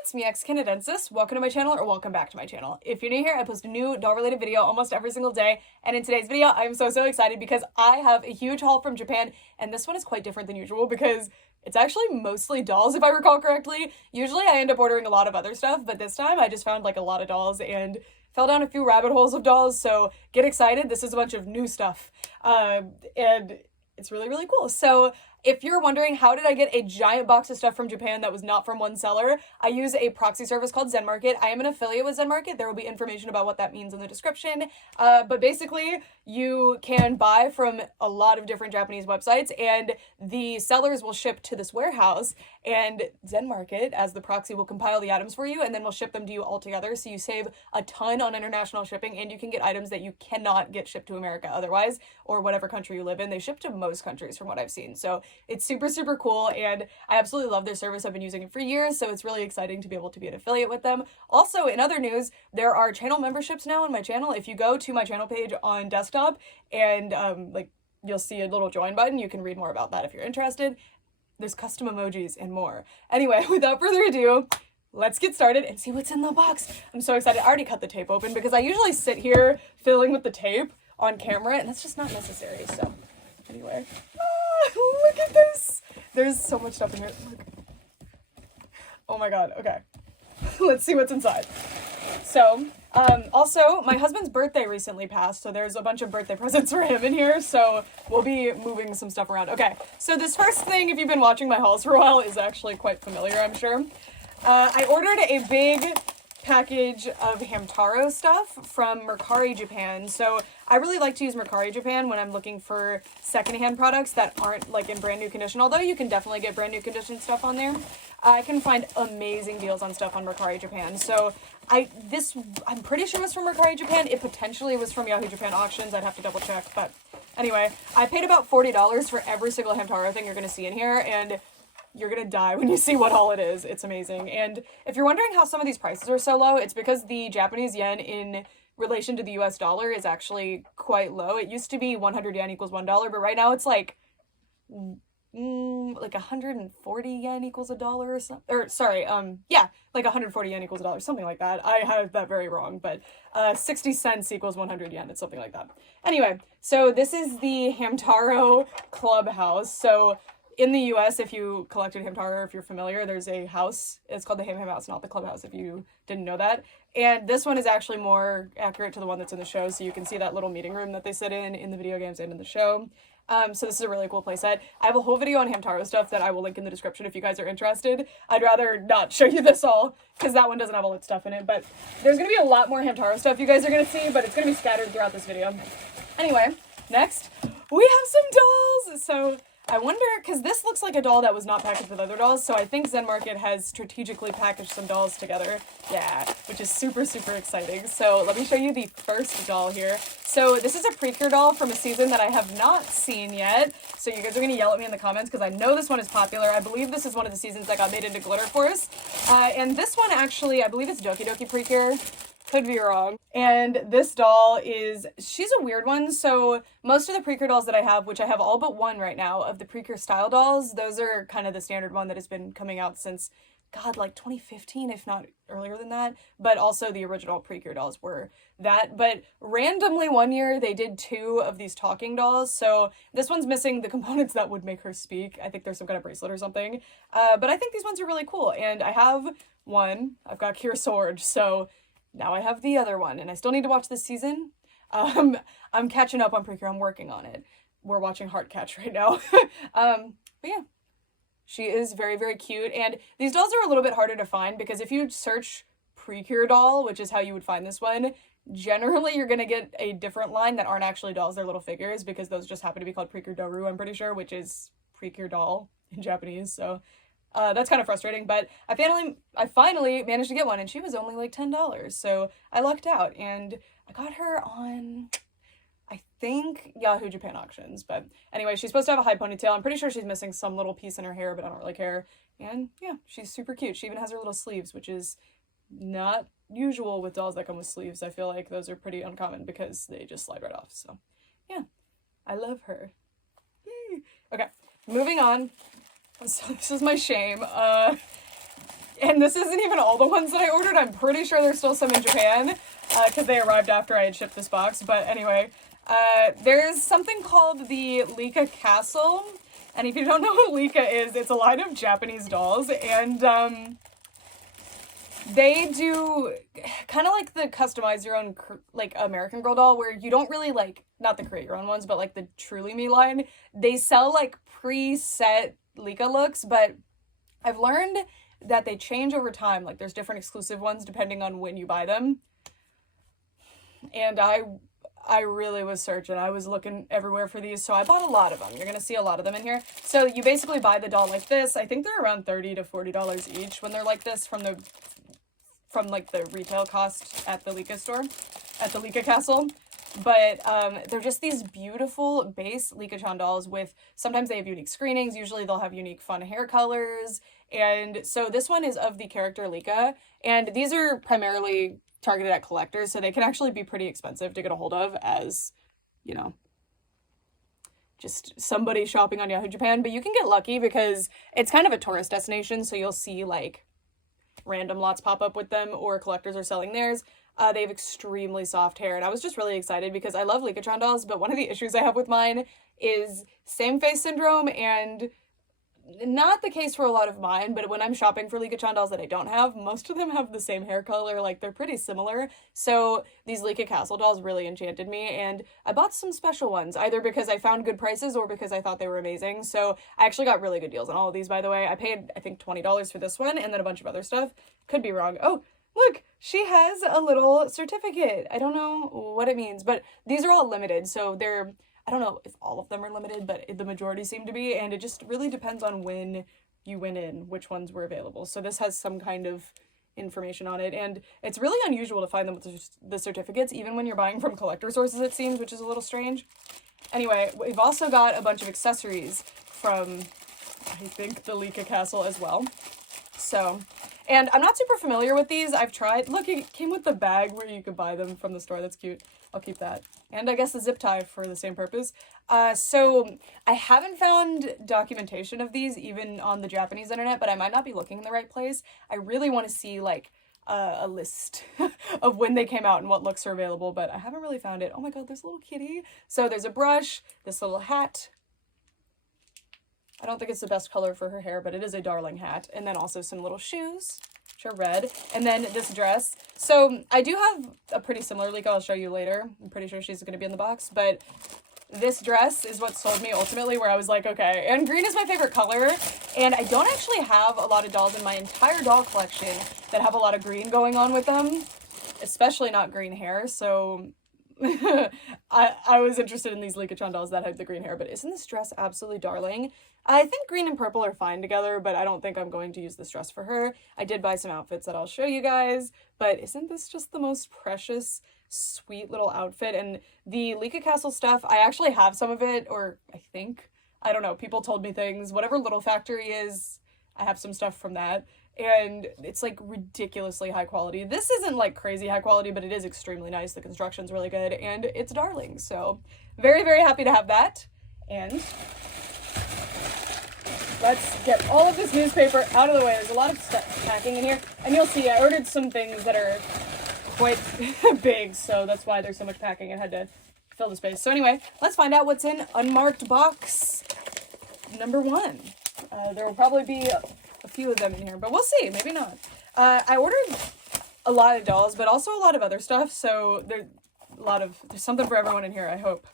it's me, Canadensis. Welcome to my channel, or welcome back to my channel. If you're new here, I post a new doll-related video almost every single day, and in today's video, I'm so excited because I have a huge haul from Japan, and this one is quite different than usual because it's actually mostly dolls, if I recall correctly. Usually I end up ordering a lot of other stuff, but this time I just found like a lot of dolls and fell down a few rabbit holes of dolls, so get excited. This is a bunch of new stuff, and it's really cool. So if you're wondering how did I get a giant box of stuff from Japan that was not from one seller, I use a proxy service called Zen Market. I am an affiliate with Zen Market. There will be information about what that means in the description. But basically, you can buy from a lot of different Japanese websites, and the sellers will ship to this warehouse, and Zen Market, as the proxy, will compile the items for you, and then we'll ship them to you all together, so you save a ton on international shipping, and you can get items that you cannot get shipped to America otherwise, or whatever country you live in. They ship to most countries from what I've seen, so it's super cool, and I absolutely love their service. I've been using it for years, so it's really exciting to be able to be an affiliate with them. Also, in other news, there are channel memberships now on my channel. If you go to my channel page on desktop and like you'll see a little join button, you can read more about that if you're interested. There's custom emojis and more. Anyway, without further ado, let's get started and see what's in the box. I'm so excited. I already cut the tape open because I usually sit here fiddling with the tape on camera, and that's just not necessary, so anyway. Look at this! There's so much stuff in here. Look. Oh my god, okay. Let's see what's inside. So, also, my husband's birthday recently passed, so there's a bunch of birthday presents for him in here, so we'll be moving some stuff around. Okay, so this first thing, if you've been watching my hauls for a while, is actually quite familiar, I'm sure. I ordered a big package of Hamtaro stuff from Mercari Japan. So I really like to use Mercari Japan when I'm looking for secondhand products that aren't like in brand new condition, although you can definitely get brand new condition stuff on there. I can find amazing deals on stuff on Mercari Japan. So I'm pretty sure it was from Mercari Japan. It potentially was from Yahoo Japan Auctions. I'd have to double check, but anyway, I paid about $40 for every single Hamtaro thing you're gonna see in here, and you're gonna die when you see what all it is. It's amazing. And if you're wondering how some of these prices are so low, it's because the Japanese yen in relation to the US dollar is actually quite low. It used to be 100 yen equals $1, but right now it's like 140 yen equals $1 or something. Or sorry, yeah, like 140 yen equals $1, something like that. I have that very wrong, but 60 cents equals 100 yen. It's something like that. Anyway, so this is the Hamtaro Clubhouse. So in the US, if you collected Hamtaro, if you're familiar, there's a house. It's called the Ham House, not the Clubhouse, if you didn't know that. And this one is actually more accurate to the one that's in the show, so you can see that little meeting room that they sit in the video games and in the show. So this is a really cool playset. I have a whole video on Hamtaro stuff that I will link in the description if you guys are interested. I'd rather not show you this all, because that one doesn't have all its stuff in it, but there's going to be a lot more Hamtaro stuff you guys are going to see, but it's going to be scattered throughout this video. Anyway, next, we have some dolls! So I wonder, because this looks like a doll that was not packaged with other dolls, so I think Zen Market has strategically packaged some dolls together. Yeah, which is super exciting. So let me show you the first doll here. So this is a Precure doll from a season that I have not seen yet, so you guys are going to yell at me in the comments because I know this one is popular. I believe this is one of the seasons that got made into Glitter Force. And this one actually, I believe it's Doki Doki Precure. Could be wrong. And this doll she's a weird one. So most of the Precure dolls that I have, which I have all but one right now, of the Precure style dolls, those are kind of the standard one that has been coming out since, God, like 2015, if not earlier than that. But also the original Precure dolls were that. But randomly one year they did 2 of these talking dolls. So this one's missing the components that would make her speak. I think there's some kind of bracelet or something. But I think these ones are really cool. And I have one. I've got Cure Sword. So now I have the other one, and I still need to watch this season. I'm catching up on Precure. I'm working on it. We're watching Heart Catch right now. But yeah, she is very cute, and these dolls are a little bit harder to find because if you search Precure doll, which is how you would find this one, generally you're gonna get a different line that aren't actually dolls, they're little figures, because those just happen to be called Precure Doru, I'm pretty sure, which is Precure doll in Japanese, so that's kind of frustrating, but I finally managed to get one, and she was only like $10, so I lucked out, and I got her on, I think, Yahoo Japan Auctions, but anyway, she's supposed to have a high ponytail. I'm pretty sure she's missing some little piece in her hair, but I don't really care, and yeah, she's super cute. She even has her little sleeves, which is not usual with dolls that come with sleeves. I feel like those are pretty uncommon because they just slide right off, so yeah, I love her. Yay! Okay, moving on. So this is my shame. And this isn't even all the ones that I ordered. I'm pretty sure there's still some in Japan, because they arrived after I had shipped this box. But anyway, there's something called the Licca Castle. And if you don't know what Licca is, it's a line of Japanese dolls. And they do kind of like the customize your own, like, American Girl doll, where you don't really, like, not the create your own ones, but like the Truly Me line. They sell like preset Licca looks, but I've learned that they change over time. Like, there's different exclusive ones depending on when you buy them. And I really was searching. I was looking everywhere for these, so I bought a lot of them. You're gonna see a lot of them in here. So you basically buy the doll like this. I think they're around $30 to $40 each when they're like this from like the retail cost at the Licca store, at the Licca Castle. But they're just these beautiful base Licca-chan dolls with, sometimes they have unique screenings, usually they'll have unique fun hair colors. And so this one is of the character Licca, and these are primarily targeted at collectors, so they can actually be pretty expensive to get a hold of as, you know, just somebody shopping on Yahoo Japan. But you can get lucky because it's kind of a tourist destination, so you'll see like random lots pop up with them, or collectors are selling theirs. They have extremely soft hair, and I was just really excited because I love Licca-chan dolls, but one of the issues I have with mine is same face syndrome, and not the case for a lot of mine, but when I'm shopping for Licca-chan dolls that I don't have, most of them have the same hair color, like they're pretty similar. So these Licca Castle dolls really enchanted me, and I bought some special ones, either because I found good prices or because I thought they were amazing. So I actually got really good deals on all of these, by the way. I paid, I think, $20 for this one, and then a bunch of other stuff. Could be wrong. Oh, look, she has a little certificate. I don't know what it means, but these are all limited, so they're, I don't know if all of them are limited, but the majority seem to be, and it just really depends on when you went in, which ones were available. So this has some kind of information on it, and it's really unusual to find them with the certificates, even when you're buying from collector sources, it seems, which is a little strange. Anyway, we've also got a bunch of accessories from, I think, the Licca Castle as well. So, and I'm not super familiar with these. I've tried, look, it came with the bag where you could buy them from the store. That's cute. I'll keep that. And I guess the zip tie for the same purpose. So I haven't found documentation of these even on the Japanese internet, but I might not be looking in the right place. I really want to see like a list of when they came out and what looks are available, but I haven't really found it. Oh my god, there's a little kitty. So there's a brush, this little hat. I don't think it's the best color for her hair, but it is a darling hat. And then also some little shoes, which are red. And then this dress. So I do have a pretty similar Licca I'll show you later. I'm pretty sure she's going to be in the box. But this dress is what sold me ultimately, where I was like, okay. And green is my favorite color. And I don't actually have a lot of dolls in my entire doll collection that have a lot of green going on with them. Especially not green hair. So I was interested in these Licca-chan dolls that had the green hair. But isn't this dress absolutely darling? I think green and purple are fine together, but I don't think I'm going to use this dress for her. I did buy some outfits that I'll show you guys, but isn't this just the most precious, sweet little outfit? And the Licca Castle stuff, I actually have some of it, or I think. I don't know, people told me things. Whatever Little Factory is, I have some stuff from that. And it's like ridiculously high quality. This isn't like crazy high quality, but it is extremely nice. The construction's really good, and it's darling. So very, very happy to have that. And let's get all of this newspaper out of the way. There's a lot of stuff packing in here. And you'll see I ordered some things that are quite big, so that's why there's so much packing. I had to fill the space. So anyway, let's find out what's in unmarked box number 1. There will probably be a few of them in here, but we'll see. Maybe not. I ordered a lot of dolls, but also a lot of other stuff, so there's something for everyone in here, I hope.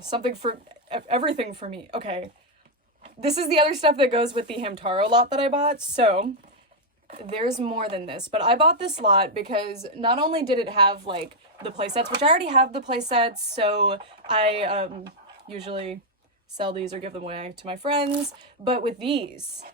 Something for everything for me. Okay. This is the other stuff that goes with the Hamtaro lot that I bought, so there's more than this. But I bought this lot because not only did it have, like, the playsets, which I already have the playsets, so I usually sell these or give them away to my friends, but with these,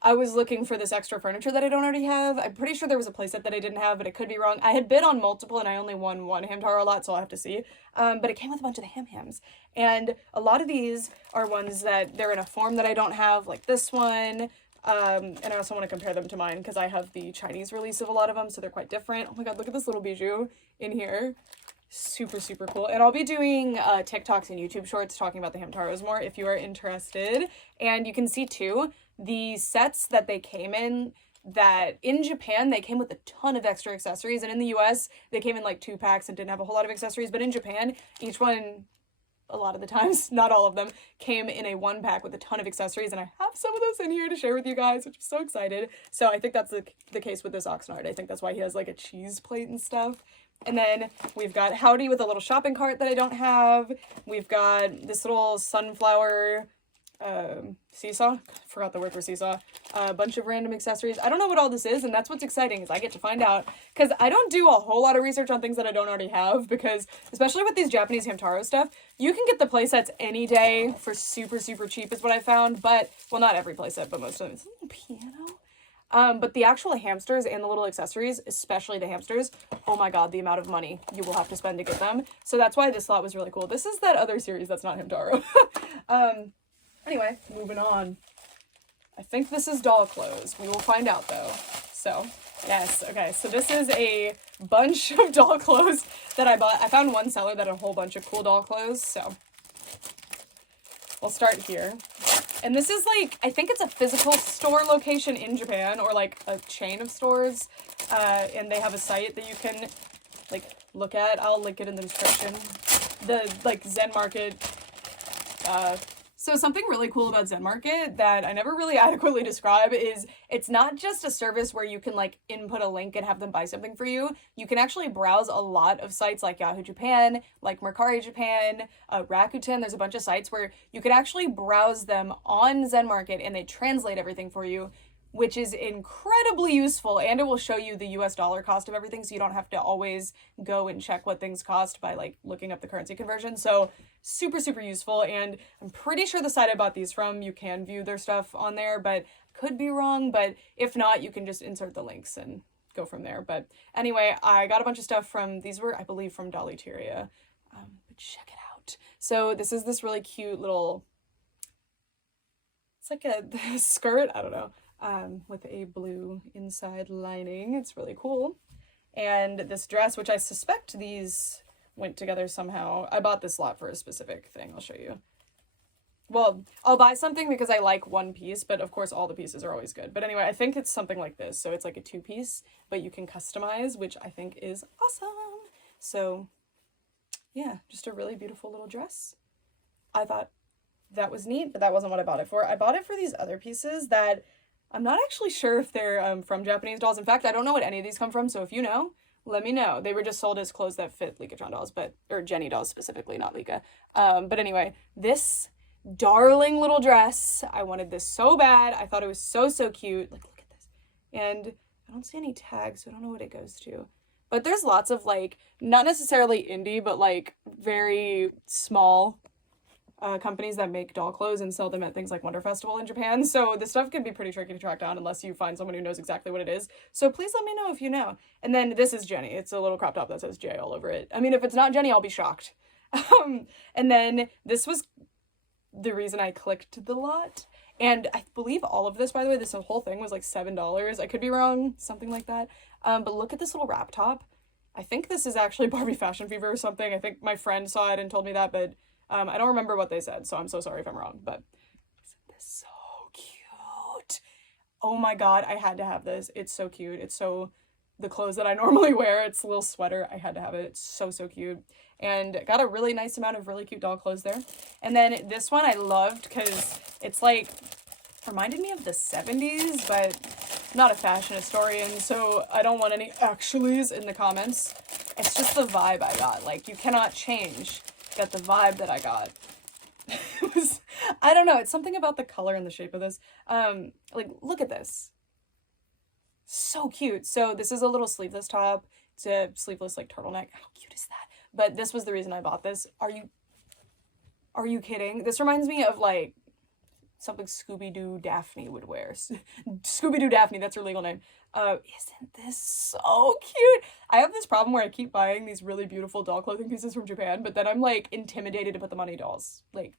I was looking for this extra furniture that I don't already have. I'm pretty sure there was a playset that I didn't have, but it could be wrong. I had bid on multiple, and I only won one Hamtaro lot, so I'll have to see. But it came with a bunch of the Ham-Hams. And a lot of these are ones that they're in a form that I don't have, like this one. And I also want to compare them to mine, because I have the Chinese release of a lot of them, so they're quite different. Oh my god, look at this little bijou in here. Super, super cool. And I'll be doing TikToks and YouTube shorts talking about the Hamtaros more if you are interested. And you can see, too, the sets that they came in, that in Japan, they came with a ton of extra accessories, and in the US, they came in like 2 packs and didn't have a whole lot of accessories, but in Japan, each one, a lot of the times, not all of them, came in a 1 pack with a ton of accessories, and I have some of those in here to share with you guys, which I'm so excited. So I think that's the case with this Oxnard. I think that's why he has like a cheese plate and stuff. And then we've got Howdy with a little shopping cart that I don't have. We've got this little sunflower seesaw. Forgot the word for seesaw. A bunch of random accessories. I don't know what all this is, and that's what's exciting, is I get to find out, because I don't do a whole lot of research on things that I don't already have, because especially with these Japanese Hamtaro stuff, you can get the playsets any day for super, super cheap is what I found, but, well, not every playset, but most of them. It's a little piano. But the actual hamsters and the little accessories, especially the hamsters, oh my god, the amount of money you will have to spend to get them. So that's why this lot was really cool. This is that other series that's not Hamtaro. Anyway, moving on. I think this is doll clothes. We will find out though. So, yes, okay. So this is a bunch of doll clothes that I bought. I found one seller that had a whole bunch of cool doll clothes, so we'll start here. And this is like, I think it's a physical store location in Japan, or like a chain of stores. And they have a site that you can like look at. I'll link it in the description. The like Zen Market. So something really cool about Zen Market that I never really adequately describe is it's not just a service where you can like input a link and have them buy something for you. You can actually browse a lot of sites like Yahoo Japan, like Mercari Japan, Rakuten. There's a bunch of sites where you can actually browse them on Zen Market and they translate everything for you, which is incredibly useful, and it will show you the US dollar cost of everything, so you don't have to always go and check what things cost by like looking up the currency conversion. So super, super useful, and I'm pretty sure the site I bought these from, you can view their stuff on there, but could be wrong, but if not, you can just insert the links and go from there. But anyway, I got a bunch of stuff from, these were, I believe, from Dollyteria, but check it out. So this is this really cute little, it's like a skirt, I don't know. With a blue inside lining. It's really cool. And this dress, which I suspect these went together somehow. I bought this lot for a specific thing. I'll show you. Well, I'll buy something because I like one piece, but of course all the pieces are always good. But anyway, I think it's something like this. So it's like a 2-piece, but you can customize, which I think is awesome. So yeah, just a really beautiful little dress. I thought that was neat, but that wasn't what I bought it for. I bought it for these other pieces that I'm not actually sure if they're from Japanese dolls. In fact, I don't know what any of these come from, so if you know, let me know. They were just sold as clothes that fit Licca-chan dolls, or Jenny dolls specifically, not Licca. But anyway, this darling little dress, I wanted this so bad. I thought it was so, so cute. Like, look at this. And I don't see any tags, so I don't know what it goes to. But there's lots of, like, not necessarily indie, but, like, very small companies that make doll clothes and sell them at things like Wonder Festival in Japan. So this stuff can be pretty tricky to track down unless you find someone who knows exactly what it is. So please let me know if you know. And then this is Jenny. It's a little crop top that says J all over it. I mean, if it's not Jenny, I'll be shocked. And then this was the reason I clicked the lot. And I believe all of this, by the way, this whole thing was like $7. I could be wrong, something like that. But look at this little wrap top. I think this is actually Barbie Fashion Fever or something. I think my friend saw it and told me that, but I don't remember what they said, so I'm so sorry if I'm wrong, but isn't this so cute? Oh my god, I had to have this. It's so cute. It's so, the clothes that I normally wear, it's a little sweater. I had to have it. It's so, so cute. And got a really nice amount of really cute doll clothes there. And then this one I loved because it's like, reminded me of the 70s, but I'm not a fashion historian, so I don't want any actuallys in the comments. It's just the vibe I got. Like, you cannot change that the vibe that I got. It was, I don't know, it's something about the color and the shape of this. Like, look at this. So cute. So this is a little sleeveless top. It's a sleeveless, like, turtleneck. How cute is that? But this was the reason I bought this. Are you kidding? This reminds me of, like, something Scooby-Doo Daphne would wear. Scooby-Doo Daphne, that's her legal name. Isn't this so cute? I have this problem where I keep buying these really beautiful doll clothing pieces from Japan, but then I'm, like, intimidated to put them on any dolls. Like,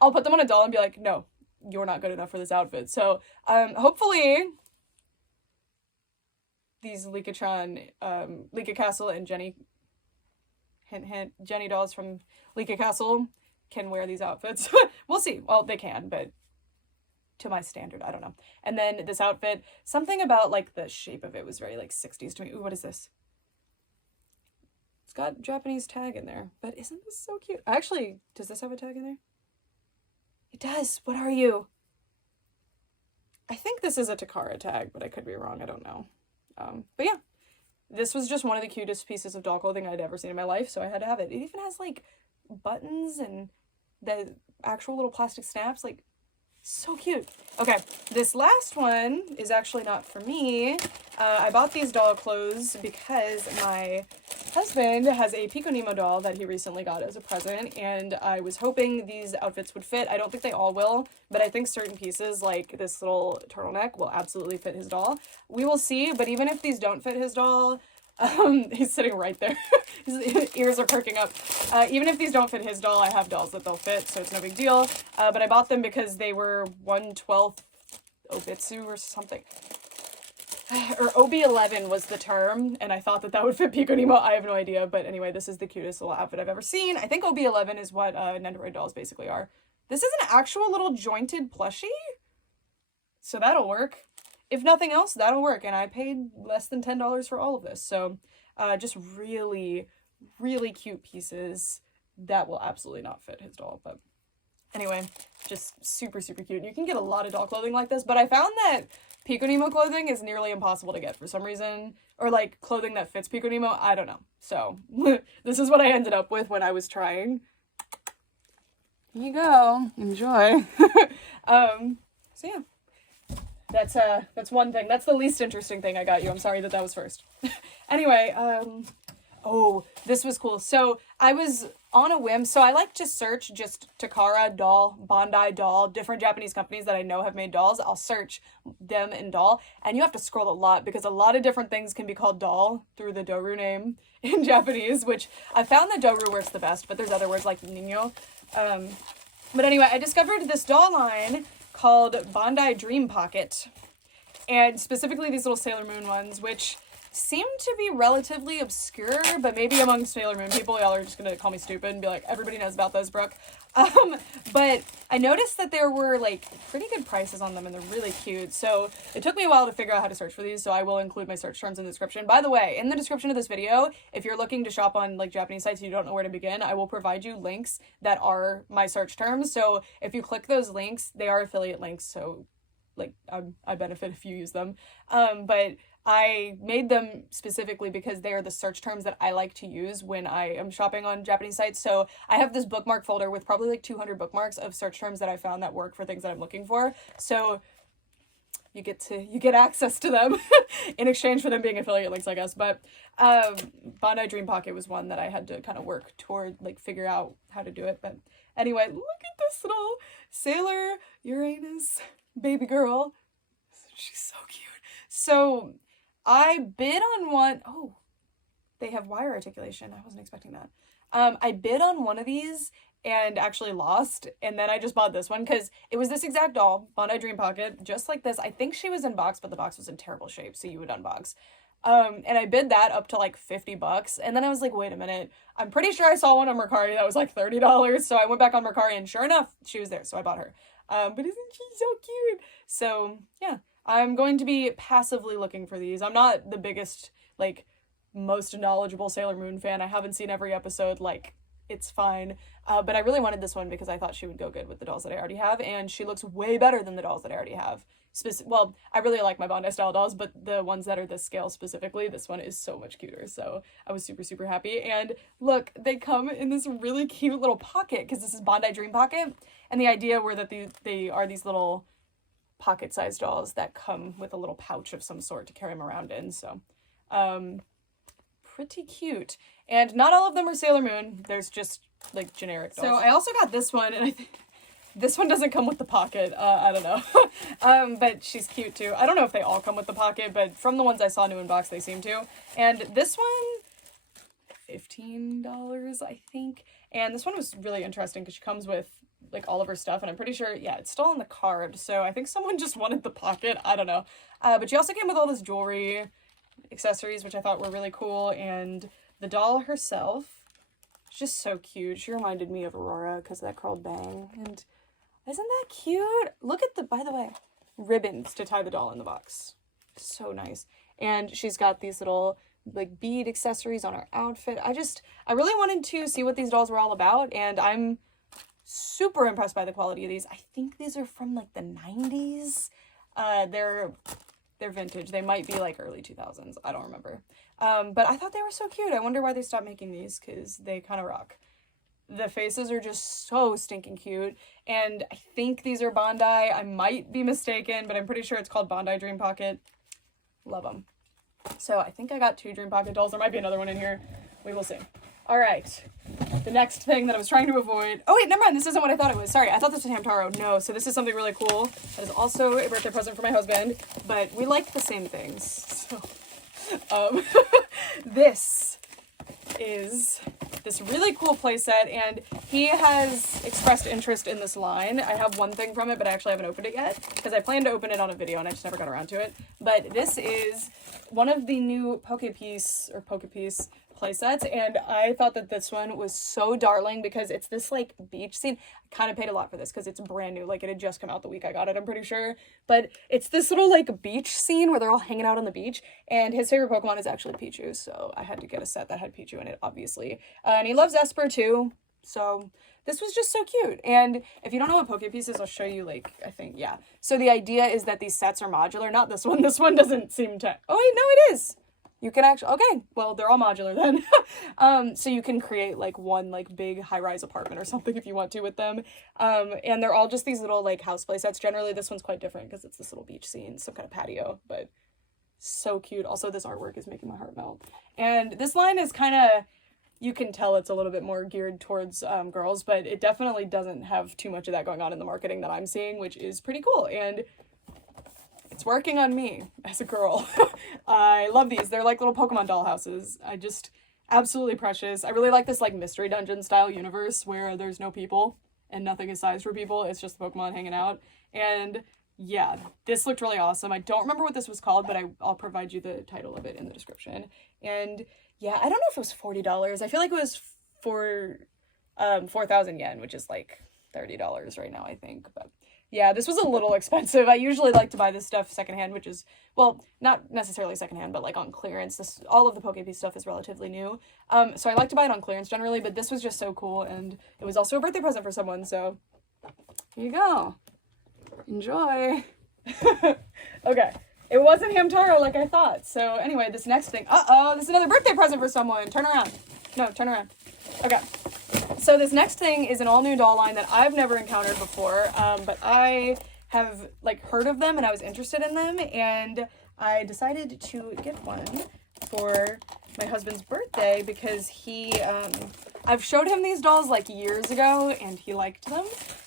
I'll put them on a doll and be like, no, you're not good enough for this outfit. So, hopefully these Licca-chan, Licca Castle and Jenny, hint, hint, Jenny dolls from Licca Castle can wear these outfits. We'll see. Well, they can, but to my standard. I don't know. And then this outfit, something about like the shape of it was very like 60s to me. Ooh, what is this? It's got Japanese tag in there, but isn't this so cute? Actually, does this have a tag in there? It does. What are you? I think this is a TAKARA tag, but I could be wrong. I don't know. But yeah, this was just one of the cutest pieces of doll clothing I'd ever seen in my life, so I had to have it. It even has like buttons and the actual little plastic snaps, like so cute. Okay, this last one is actually not for me. I bought these doll clothes because my husband has a Pico Nemo doll that he recently got as a present, and I was hoping these outfits would fit. I don't think they all will, but I think certain pieces, like this little turtleneck, will absolutely fit his doll. We will see, but even if these don't fit his doll, he's sitting right there. His ears are perking up. Even if these don't fit his doll, I have dolls that they'll fit, so it's no big deal. But I bought them because they were 1/12 Obitsu or something. Or OB11 was the term, and I thought that that would fit Pico Nemo. I have no idea, but anyway, this is the cutest little outfit I've ever seen. I think OB11 is what Nendoroid dolls basically are. This is an actual little jointed plushie, so that'll work. If nothing else, that'll work, and I paid less than $10 for all of this, so just really, really cute pieces that will absolutely not fit his doll, but anyway, just super, super cute. You can get a lot of doll clothing like this, but I found that Pico Nemo clothing is nearly impossible to get for some reason, or like clothing that fits Pico Nemo, I don't know. So this is what I ended up with when I was trying. Here you go, enjoy. So yeah. That's one thing. That's the least interesting thing I got you. I'm sorry that was first. Anyway, oh, this was cool. So I was on a whim. So I like to search just TAKARA doll, Bandai doll, different Japanese companies that I know have made dolls. I'll search them in doll, and you have to scroll a lot because a lot of different things can be called doll through the Doru name in Japanese, which I found that Doru works the best, but there's other words like Nino. But anyway, I discovered this doll line called Bandai Dream Pocket, and specifically these little Sailor Moon ones, which seem to be relatively obscure, but maybe among Sailor Moon people, y'all are just gonna call me stupid and be like, everybody knows about those, Brooke. But I noticed that there were like pretty good prices on them, and they're really cute, so it took me a while to figure out how to search for these, so I will include my search terms in the description. By the way, in the description of this video, if you're looking to shop on like Japanese sites and you don't know where to begin, I will provide you links that are my search terms, so if you click those links, they are affiliate links, so like I benefit if you use them. But I made them specifically because they are the search terms that I like to use when I am shopping on Japanese sites. So I have this bookmark folder with probably like 200 bookmarks of search terms that I found that work for things that I'm looking for. So you get access to them in exchange for them being affiliate links, I guess. But Bandai Dream Pocket was one that I had to kind of work toward, like figure out how to do it. But anyway, look at this little Sailor Uranus baby girl. She's so cute. So I bid on one. Oh, they have wire articulation. I wasn't expecting that. I bid on one of these and actually lost, and then I just bought this one because it was this exact doll, Bandai Dream Pocket, just like this. I think she was in box, but the box was in terrible shape, so you would unbox. And I bid that up to like $50, and then I was like, wait a minute, I'm pretty sure I saw one on Mercari that was like $30, so I went back on Mercari, and sure enough, she was there, so I bought her. But isn't she so cute? So yeah, I'm going to be passively looking for these. I'm not the biggest, like, most knowledgeable Sailor Moon fan. I haven't seen every episode, like, it's fine. But I really wanted this one because I thought she would go good with the dolls that I already have, and she looks way better than the dolls that I already have. Well, I really like my Bandai style dolls, but the ones that are this scale specifically, this one is so much cuter, so I was super, super happy. And look, they come in this really cute little pocket, because this is Bandai Dream Pocket, and the idea were that they are these little pocket-sized dolls that come with a little pouch of some sort to carry them around in, so pretty cute. And not all of them are Sailor Moon, there's just like generic dolls. So I also got this one, and I think this one doesn't come with the pocket, I don't know. But she's cute too. I don't know if they all come with the pocket, but from the ones I saw new in box, they seem to. And this one, $15, I think. And this one was really interesting because she comes with like all of her stuff, and I'm pretty sure, yeah, it's still on the card, so I think someone just wanted the pocket, I don't know. But she also came with all this jewelry, accessories, which I thought were really cool, and the doll herself, she's just so cute. She reminded me of Aurora because of that curled bang, and Isn't that cute? Look at the, by the way, ribbons to tie the doll in the box. So nice. And she's got these little like bead accessories on her outfit. I really wanted to see what these dolls were all about, and I'm super impressed by the quality of these. I think these are from like the 90s. They're vintage. They might be like early 2000s. I don't remember. But I thought they were so cute. I wonder why they stopped making these, because they kind of rock. The faces are just so stinking cute, and I think these are Bandai. I might be mistaken, but I'm pretty sure it's called Bandai Dream Pocket. Love them. So I think I got 2 Dream Pocket dolls. There might be another one in here. We will see. All right. The next thing that I was trying to avoid. Oh wait, never mind. This isn't what I thought it was. Sorry, I thought this was Hamtaro. No, so this is something really cool. That is also a birthday present for my husband, but we like the same things. So, this is this really cool playset, and he has expressed interest in this line. I have one thing from it, but I actually haven't opened it yet because I planned to open it on a video and I just never got around to it. But this is one of the new Pokepeace playsets, and I thought that this one was so darling because it's this like beach scene. I kind of paid a lot for this because it's brand new, like it had just come out the week I got it, I'm pretty sure. But it's this little like beach scene where they're all hanging out on the beach, and his favorite Pokemon is actually Pichu, so I had to get a set that had Pichu in it, obviously. And he loves Esper too, so this was just so cute. And if you don't know what Pokepeace is, I'll show you, like, I think, yeah. So the idea is that these sets are modular. Not this one. This one doesn't seem to... Oh, wait, no, it is. You can actually... Okay, well, they're all modular then. So you can create, like, one, like, big high-rise apartment or something if you want to with them. And they're all just these little, like, house play sets. Generally, this one's quite different because it's this little beach scene, some kind of patio, but so cute. Also, this artwork is making my heart melt. And this line is kind of... You can tell it's a little bit more geared towards girls, but it definitely doesn't have too much of that going on in the marketing that I'm seeing, which is pretty cool. And it's working on me as a girl. I love these. They're like little Pokemon doll houses. I just, absolutely precious. I really like this like mystery dungeon style universe where there's no people and nothing is sized for people. It's just the Pokemon hanging out. And yeah, this looked really awesome. I don't remember what this was called, but I'll provide you the title of it in the description. And yeah, I don't know if it was $40. I feel like it was for 4,000 yen, which is like $30 right now, I think. But yeah, this was a little expensive. I usually like to buy this stuff secondhand, which is, well, not necessarily secondhand, but like on clearance. All of the Pokepeace stuff is relatively new. So I like to buy it on clearance generally, but this was just so cool, and it was also a birthday present for someone, so here you go. Enjoy. Okay. It wasn't Hamtaro like I thought. So anyway, this next thing. Uh-oh, this is another birthday present for someone. Turn around. No, turn around. Okay. So this next thing is an all-new doll line that I've never encountered before, but I have like heard of them and I was interested in them, and I decided to get one for my husband's birthday because I've showed him these dolls like years ago and he liked them.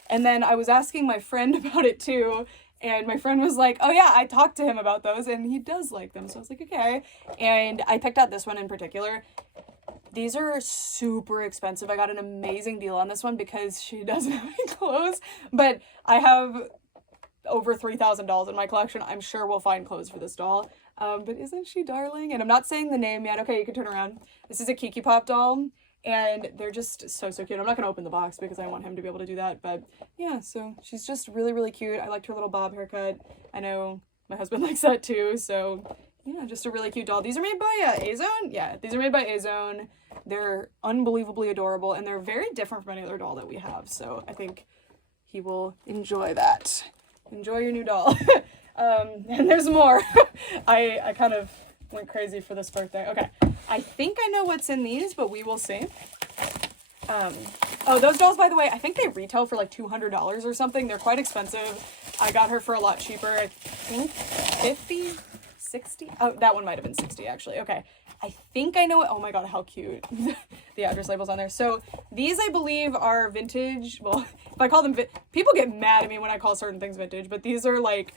And then I was asking my friend about it too, and my friend was like, oh yeah, I talked to him about those and he does like them. So I was like, okay. And I picked out this one in particular. These are super expensive. I got an amazing deal on this one because she doesn't have any clothes, but I have over $3,000 in my collection. I'm sure we'll find clothes for this doll. But isn't she darling? And I'm not saying the name yet. Okay, you can turn around. This is a Kikipop doll. And they're just so cute. I'm not going to open the box because I want him to be able to do that. But yeah, so she's just really, really cute. I liked her little bob haircut. I know my husband likes that too. So yeah, just a really cute doll. These are made by A-Zone. Yeah, these are made by A-Zone. They're unbelievably adorable. And they're very different from any other doll that we have. So I think he will enjoy that. Enjoy your new doll. And there's more. I kind of went crazy for this birthday. Okay. I think I know what's in these, but we will see. Oh, those dolls, by the way, I think they retail for like $200 or something. They're quite expensive. I got her for a lot cheaper. I think 50, 60. Oh, that one might have been 60 actually. Okay. I think I know it. Oh my God, how cute. The address label's on there. So these, I believe, are vintage. Well, if I call them, people get mad at me when I call certain things vintage, but these are like,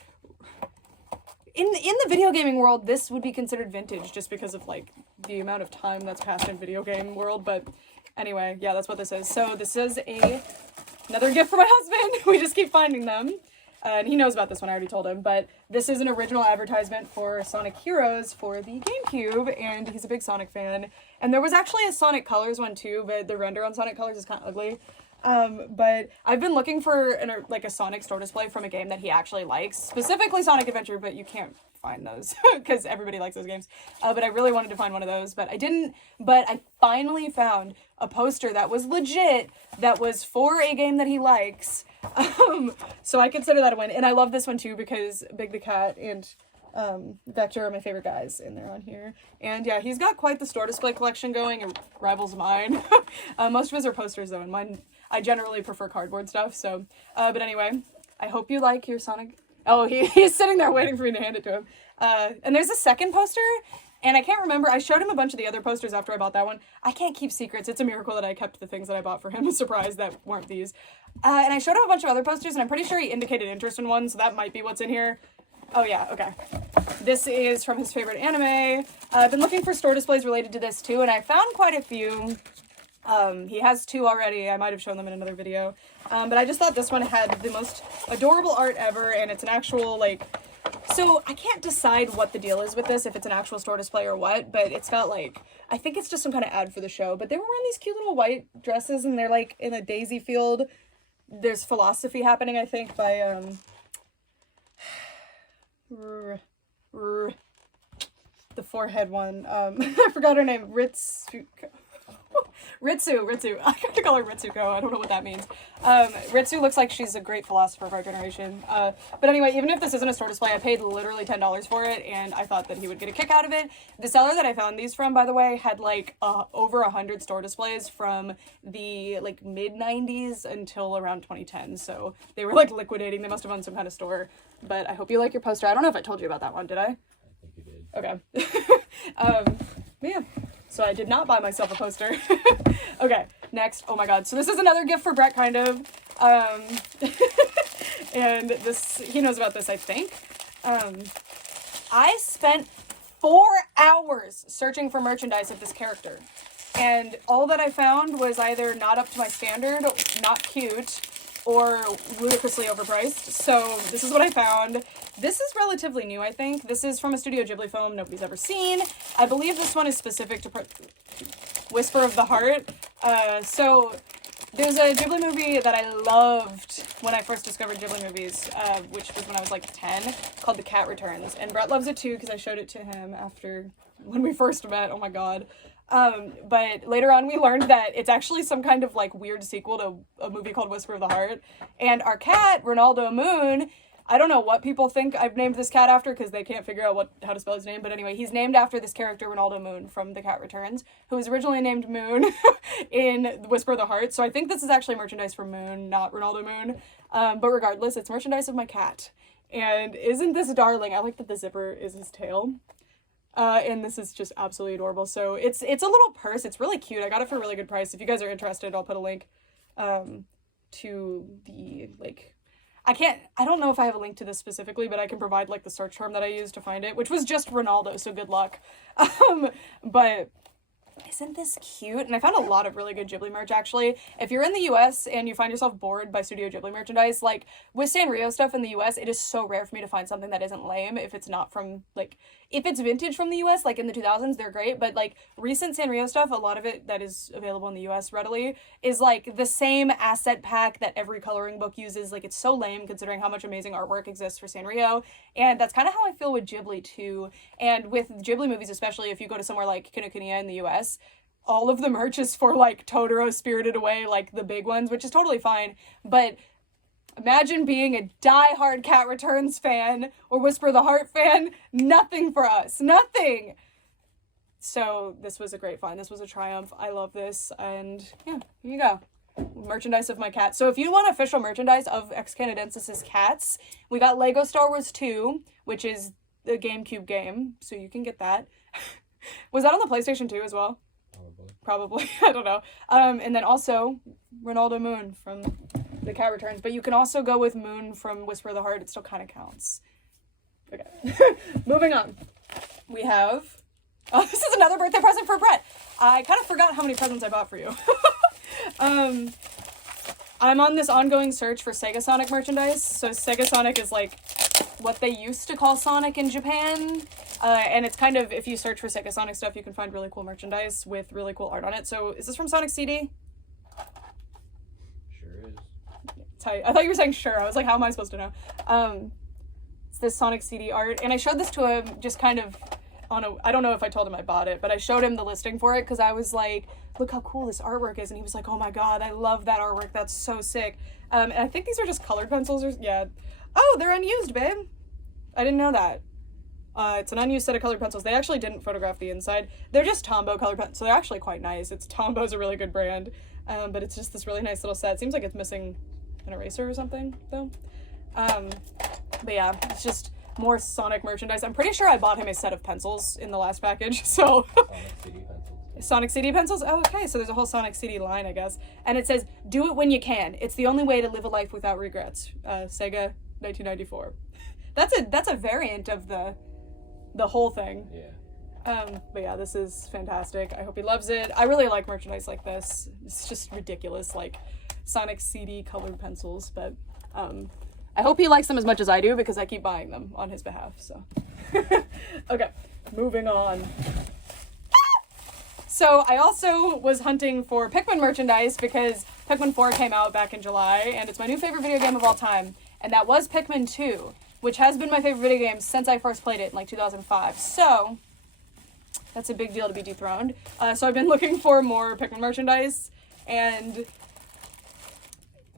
in the video gaming world, this would be considered vintage just because of like the amount of time that's passed in video game world. But anyway, yeah, that's what this is. So this is another gift for my husband. We just keep finding them. And he knows about this one, I already told him. But this is an original advertisement for Sonic Heroes for the GameCube, and he's a big Sonic fan. And there was actually a Sonic Colors one too, but the render on Sonic Colors is kind of ugly. But I've been looking for like a Sonic store display from a game that he actually likes, specifically Sonic Adventure, but you can't find those because everybody likes those games. But I really wanted to find one of those, but I didn't. But I finally found a poster that was legit, that was for a game that he likes. So I consider that a win. And I love this one too because Big the Cat and Vector are my favorite guys, and they're on here. And yeah, he's got quite the store display collection going. It rivals mine. Most of his are posters though, and mine, I generally prefer cardboard stuff. So, but anyway, I hope you like your Sonic. Oh, he's sitting there waiting for me to hand it to him. And there's a second poster, and I can't remember. I showed him a bunch of the other posters after I bought that one. I can't keep secrets. It's a miracle that I kept the things that I bought for him. I'm surprised that weren't these. And I showed him a bunch of other posters, and I'm pretty sure he indicated interest in one, so that might be what's in here. Oh yeah, okay. This is from his favorite anime. I've been looking for store displays related to this too, and I found quite a few. He has 2 already. I might have shown them in another video. But I just thought this one had the most adorable art ever, and it's an actual, like... So, I can't decide what the deal is with this, if it's an actual store display or what, but it's got, like... I think it's just some kind of ad for the show, but they were wearing these cute little white dresses, and they're, like, in a daisy field. There's philosophy happening, I think, by, the forehead one. I forgot her name. Ritsu. I have to call her Ritsuko. I don't know what that means. Ritsu looks like she's a great philosopher of our generation. But anyway, even if this isn't a store display, I paid literally $10 for it, and I thought that he would get a kick out of it. The seller that I found these from, by the way, had like over 100 store displays from the like mid-90s until around 2010. So they were like liquidating. They must have owned some kind of store. But I hope you like your poster. I don't know if I told you about that one, did I? I think you did. Okay. But yeah. So I did not buy myself a poster. Okay, next. Oh my god. So this is another gift for Brett, kind of. And this, he knows about this, I think. I spent 4 hours searching for merchandise of this character. And all that I found was either not up to my standard, not cute, or ludicrously overpriced. So this is what I found. This is relatively new, I think. This is from a Studio Ghibli film nobody's ever seen. I believe this one is specific to Whisper of the Heart. So there's a Ghibli movie that I loved when I first discovered Ghibli movies, which was when I was like 10, called The Cat Returns. And Brett loves it too because I showed it to him after when we first met. Oh my god. But later on we learned that it's actually some kind of like weird sequel to a movie called Whisper of the Heart. And our cat, Ronaldo Moon, I don't know what people think I've named this cat after because they can't figure out how to spell his name. But anyway, he's named after this character, Ronaldo Moon, from The Cat Returns, who was originally named Moon in Whisper of the Heart. So I think this is actually merchandise for Moon, not Ronaldo Moon. But regardless, it's merchandise of my cat. And isn't this darling? I like that the zipper is his tail. And this is just absolutely adorable. So it's a little purse. It's really cute. I got it for a really good price. If you guys are interested, I'll put a link to the, like, I don't know if I have a link to this specifically, but I can provide like the search term that I used to find it, which was just Ronaldo, so good luck. But isn't this cute? And I found a lot of really good Ghibli merch, actually. If you're in the US and you find yourself bored by Studio Ghibli merchandise, like, with Sanrio stuff in the US, it is so rare for me to find something that isn't lame if it's not from, like, if it's vintage from the US, like in the 2000s, they're great, but, like, recent Sanrio stuff, a lot of it that is available in the US readily, is, like, the same asset pack that every coloring book uses. Like, it's so lame considering how much amazing artwork exists for Sanrio, and that's kind of how I feel with Ghibli, too. And with Ghibli movies, especially, if you go to somewhere like Kinokuniya in the US, all of the merch is for, like, Totoro, Spirited Away, like, the big ones, which is totally fine, but imagine being a die-hard Cat Returns fan or Whisper of the Heart fan. Nothing for us. Nothing! So, this was a great find. This was a triumph. I love this, and, yeah, here you go. Merchandise of my cat. So, if you want official merchandise of Ex Canadensis' cats, we got Lego Star Wars 2, which is the GameCube game, so you can get that. Was that on the PlayStation 2 as well? Probably. I don't know. And then also Ronaldo Moon from The Cat Returns. But you can also go with Moon from Whisper of the Heart. It still kind of counts. Okay. Moving on. We have... Oh, this is another birthday present for Brett. I kind of forgot how many presents I bought for you. I'm on this ongoing search for SEGASONIC merchandise. So SEGASONIC is like what they used to call Sonic in Japan. And it's kind of, if you search for SEGASONIC stuff, you can find really cool merchandise with really cool art on it. So is this from Sonic CD? tight. I thought you were saying sure. I was like, how am I supposed to know? It's this Sonic CD art, and I showed this to him just kind of on a, I don't know if I told him I bought it, but I showed him the listing for it because I was like, look how cool this artwork is, and he was like, oh my god, I love that artwork, that's so sick. And I think these are just colored pencils, or yeah. Oh, they're unused, babe. I didn't know that. It's an unused set of colored pencils. They actually didn't photograph the inside. They're just Tombow colored pencils, so they're actually quite nice. Tombow's a really good brand, but it's just this really nice little set. It seems like it's missing an eraser or something, though. But yeah, it's just more Sonic merchandise. I'm pretty sure I bought him a set of pencils in the last package, so... Sonic CD pencils. Sonic CD pencils? Oh, okay, so there's a whole Sonic CD line, I guess. And it says, do it when you can. It's the only way to live a life without regrets. Sega, 1994. That's a variant of the whole thing. Yeah. But yeah, this is fantastic. I hope he loves it. I really like merchandise like this. It's just ridiculous, like Sonic CD colored pencils, but I hope he likes them as much as I do because I keep buying them on his behalf, so. Okay, moving on. So I also was hunting for Pikmin merchandise because Pikmin 4 came out back in July, and it's my new favorite video game of all time, and that was Pikmin 2, which has been my favorite video game since I first played it in like 2005. So that's a big deal to be dethroned. So I've been looking for more Pikmin merchandise, and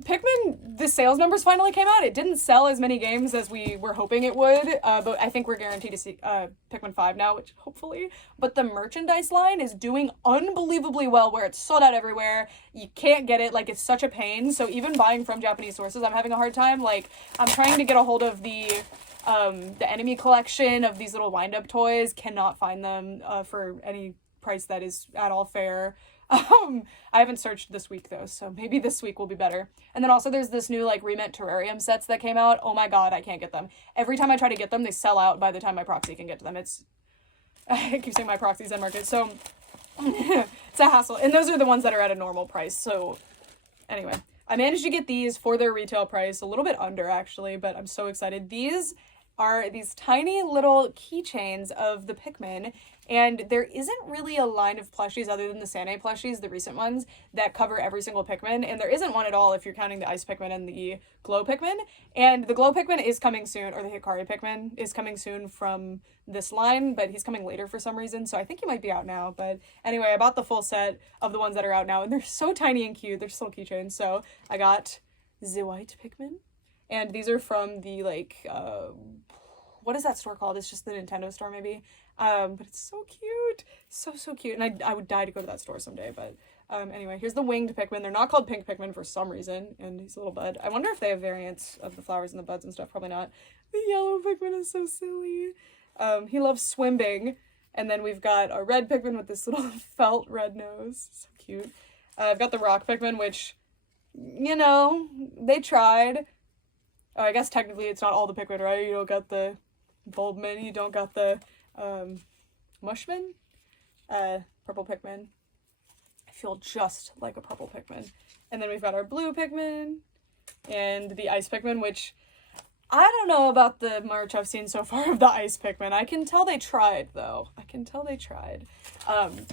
Pikmin, the sales numbers finally came out. It didn't sell as many games as we were hoping it would, but I think we're guaranteed to see Pikmin 5 now, which hopefully. But the merchandise line is doing unbelievably well, where it's sold out everywhere. You can't get it, like, it's such a pain. So even buying from Japanese sources, I'm having a hard time. Like, I'm trying to get a hold of the enemy collection of these little wind-up toys. Cannot find them for any price that is at all fair. I haven't searched this week though, so maybe this week will be better. And then also there's this new like remint terrarium sets that came out. Oh my god, I can't get them. Every time I try to get them, they sell out by the time my proxy can get to them. I keep saying my proxy's end market, so it's a hassle. And those are the ones that are at a normal price, so anyway. I managed to get these for their retail price, a little bit under actually, but I'm so excited. These are these tiny little keychains of the Pikmin, and there isn't really a line of plushies other than the Sane plushies, the recent ones, that cover every single Pikmin, and there isn't one at all if you're counting the Ice Pikmin and the Glow Pikmin, and the Glow Pikmin is coming soon, or the Hikari Pikmin is coming soon from this line, but he's coming later for some reason, so I think he might be out now. But anyway, I bought the full set of the ones that are out now, and they're so tiny and cute. They're just little keychains, so I got the White Pikmin, and these are from the, like, what is that store called? It's just the Nintendo store, maybe. But it's so cute. So cute. And I would die to go to that store someday. But anyway, here's the winged Pikmin. They're not called pink Pikmin for some reason. And he's a little bud. I wonder if they have variants of the flowers and the buds and stuff. Probably not. The yellow Pikmin is so silly. He loves swimming. And then we've got a red Pikmin with this little felt red nose. So cute. I've got the rock Pikmin, which, you know, they tried. Oh, I guess technically it's not all the Pikmin, right? You don't got the Bulbmin, you don't got the Mushman, purple Pikmin. I feel just like a purple Pikmin. And then we've got our blue Pikmin and the ice Pikmin, which I don't know about the merch I've seen so far of the ice Pikmin. I can tell they tried, though. I can tell they tried.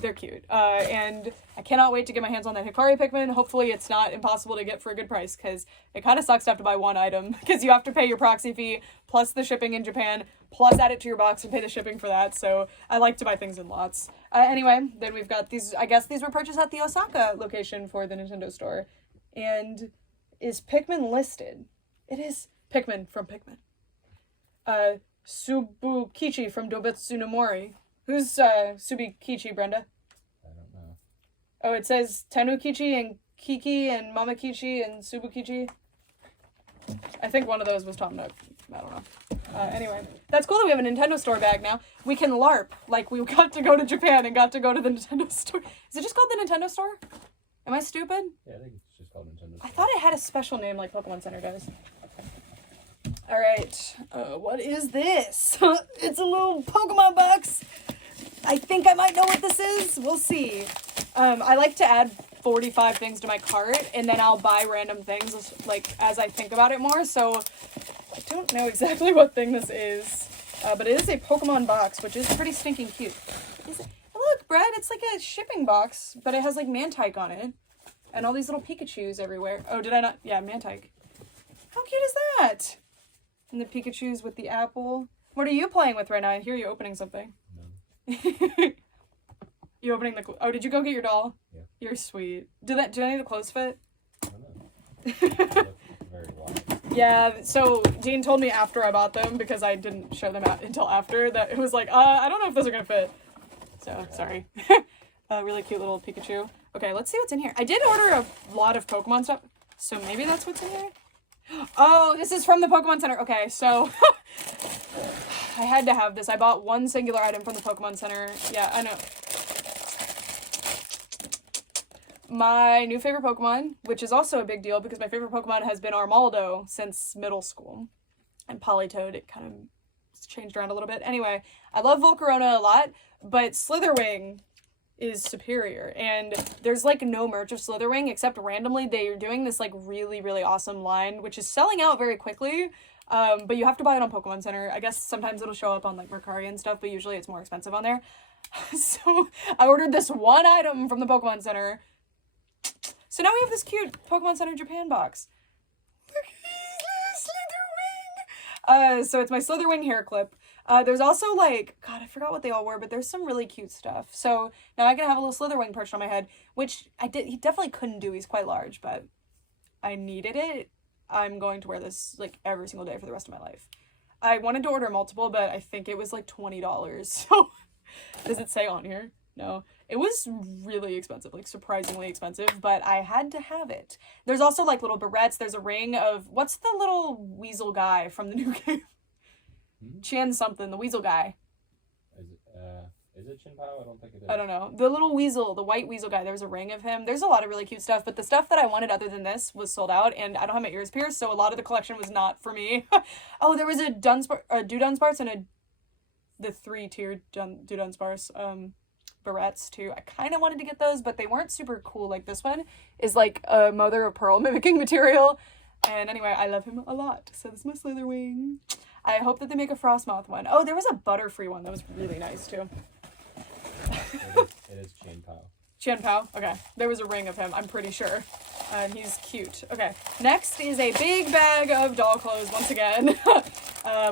They're cute. And I cannot wait to get my hands on that Hikari Pikmin. Hopefully it's not impossible to get for a good price, because it kind of sucks to have to buy one item, because you have to pay your proxy fee, plus the shipping in Japan, plus add it to your box and pay the shipping for that, so I like to buy things in lots. Anyway, then we've got these, I guess these were purchased at the Osaka location for the Nintendo store. And is Pikmin listed? It is Pikmin from Pikmin. Subukichi from Dobetsu no Mori. Who's Subikichi, Brenda? I don't know. Oh, it says Tanukichi and Kiki and Mamakichi and Subukichi. I think one of those was Tom Nook. I don't know. Anyway, that's cool that we have a Nintendo store bag now. We can LARP, like we got to go to Japan and got to go to the Nintendo store. Is it just called the Nintendo store? Am I stupid? Yeah, I think it's just called Nintendo store. I thought it had a special name like Pokemon Center does. Alright, what is this? It's a little Pokemon box. I think I might know what this is. We'll see. I like to add 45 things to my cart, and then I'll buy random things like as I think about it more, so I don't know exactly what thing this is. But it is a Pokemon box, which is pretty stinking cute. Look, Brad, it's like a shipping box, but it has like Mantike on it. And all these little Pikachus everywhere. Oh, did I not? Yeah, Mantike. How cute is that? And the Pikachu's with the apple. What are you playing with right now? I hear you opening something. No. You opening the... Oh, did you go get your doll? Yeah. You're sweet. Did any of the clothes fit? I don't know. They look very wide. Yeah, so Dean told me after I bought them, because I didn't show them out until after, that it was like, I don't know if those are gonna fit. So, sorry. Really cute little Pikachu. Okay, let's see what's in here. I did order a lot of Pokemon stuff, so maybe that's what's in here? Oh, this is from the Pokemon Center. Okay, so I had to have this. I bought one singular item from the Pokemon Center. Yeah, I know. My new favorite Pokemon, which is also a big deal because my favorite Pokemon has been Armaldo since middle school. And Politoed, it kind of changed around a little bit. Anyway, I love Volcarona a lot, but Slitherwing is superior. And there's like no merch of Slitherwing except randomly they're doing this like really, really awesome line, which is selling out very quickly. But you have to buy it on Pokemon Center. I guess sometimes it'll show up on like Mercari and stuff, but usually it's more expensive on there. So I ordered this one item from the Pokemon Center. So now we have this cute Pokemon Center Japan box. Look at Slitherwing! So it's my Slitherwing hair clip. There's also like, God, I forgot what they all were, but there's some really cute stuff. So now I can have a little Slitherwing perched on my head, which he definitely couldn't do. He's quite large, but I needed it. I'm going to wear this like every single day for the rest of my life. I wanted to order multiple, but I think it was like $20. So does it say on here? No. It was really expensive, like surprisingly expensive, but I had to have it. There's also like little barrettes. There's a ring of, what's the little weasel guy from the new game? Chan something, the weasel guy. Is it Chinpao? I don't think it is. I don't know. The little weasel, the white weasel guy, there's a ring of him. There's a lot of really cute stuff, but the stuff that I wanted other than this was sold out, and I don't have my ears pierced, so a lot of the collection was not for me. Oh, there was a Dunsparce and the 3-tiered Dunsparce barrettes too. I kind of wanted to get those, but they weren't super cool. Like this one is like a mother of pearl mimicking material. And anyway, I love him a lot. So this is my Slitherwing. I hope that they make a Frostmoth one. Oh, there was a Butterfree one that was really nice too. It is Chinpao. Chinpao? Okay. There was a ring of him, I'm pretty sure. And he's cute. Okay. Next is a big bag of doll clothes once again.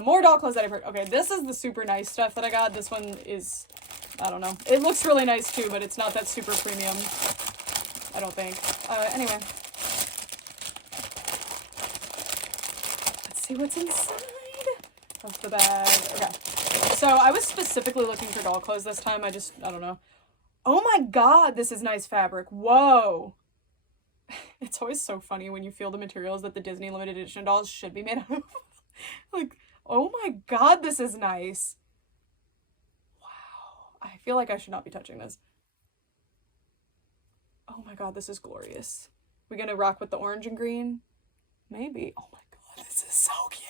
More doll clothes that I've heard. Okay, this is the super nice stuff that I got. This one is, I don't know. It looks really nice too, but it's not that super premium. I don't think. Anyway. Let's see what's inside of the bag. Okay. So I was specifically looking for doll clothes this time. I don't know. Oh my god, this is nice fabric. Whoa. It's always so funny when you feel the materials that the Disney limited edition dolls should be made out of. Like, oh my god, this is nice. Wow. I feel like I should not be touching this. Oh my god, this is glorious. We gonna rock with the orange and green? Maybe. Oh my god, this is so cute.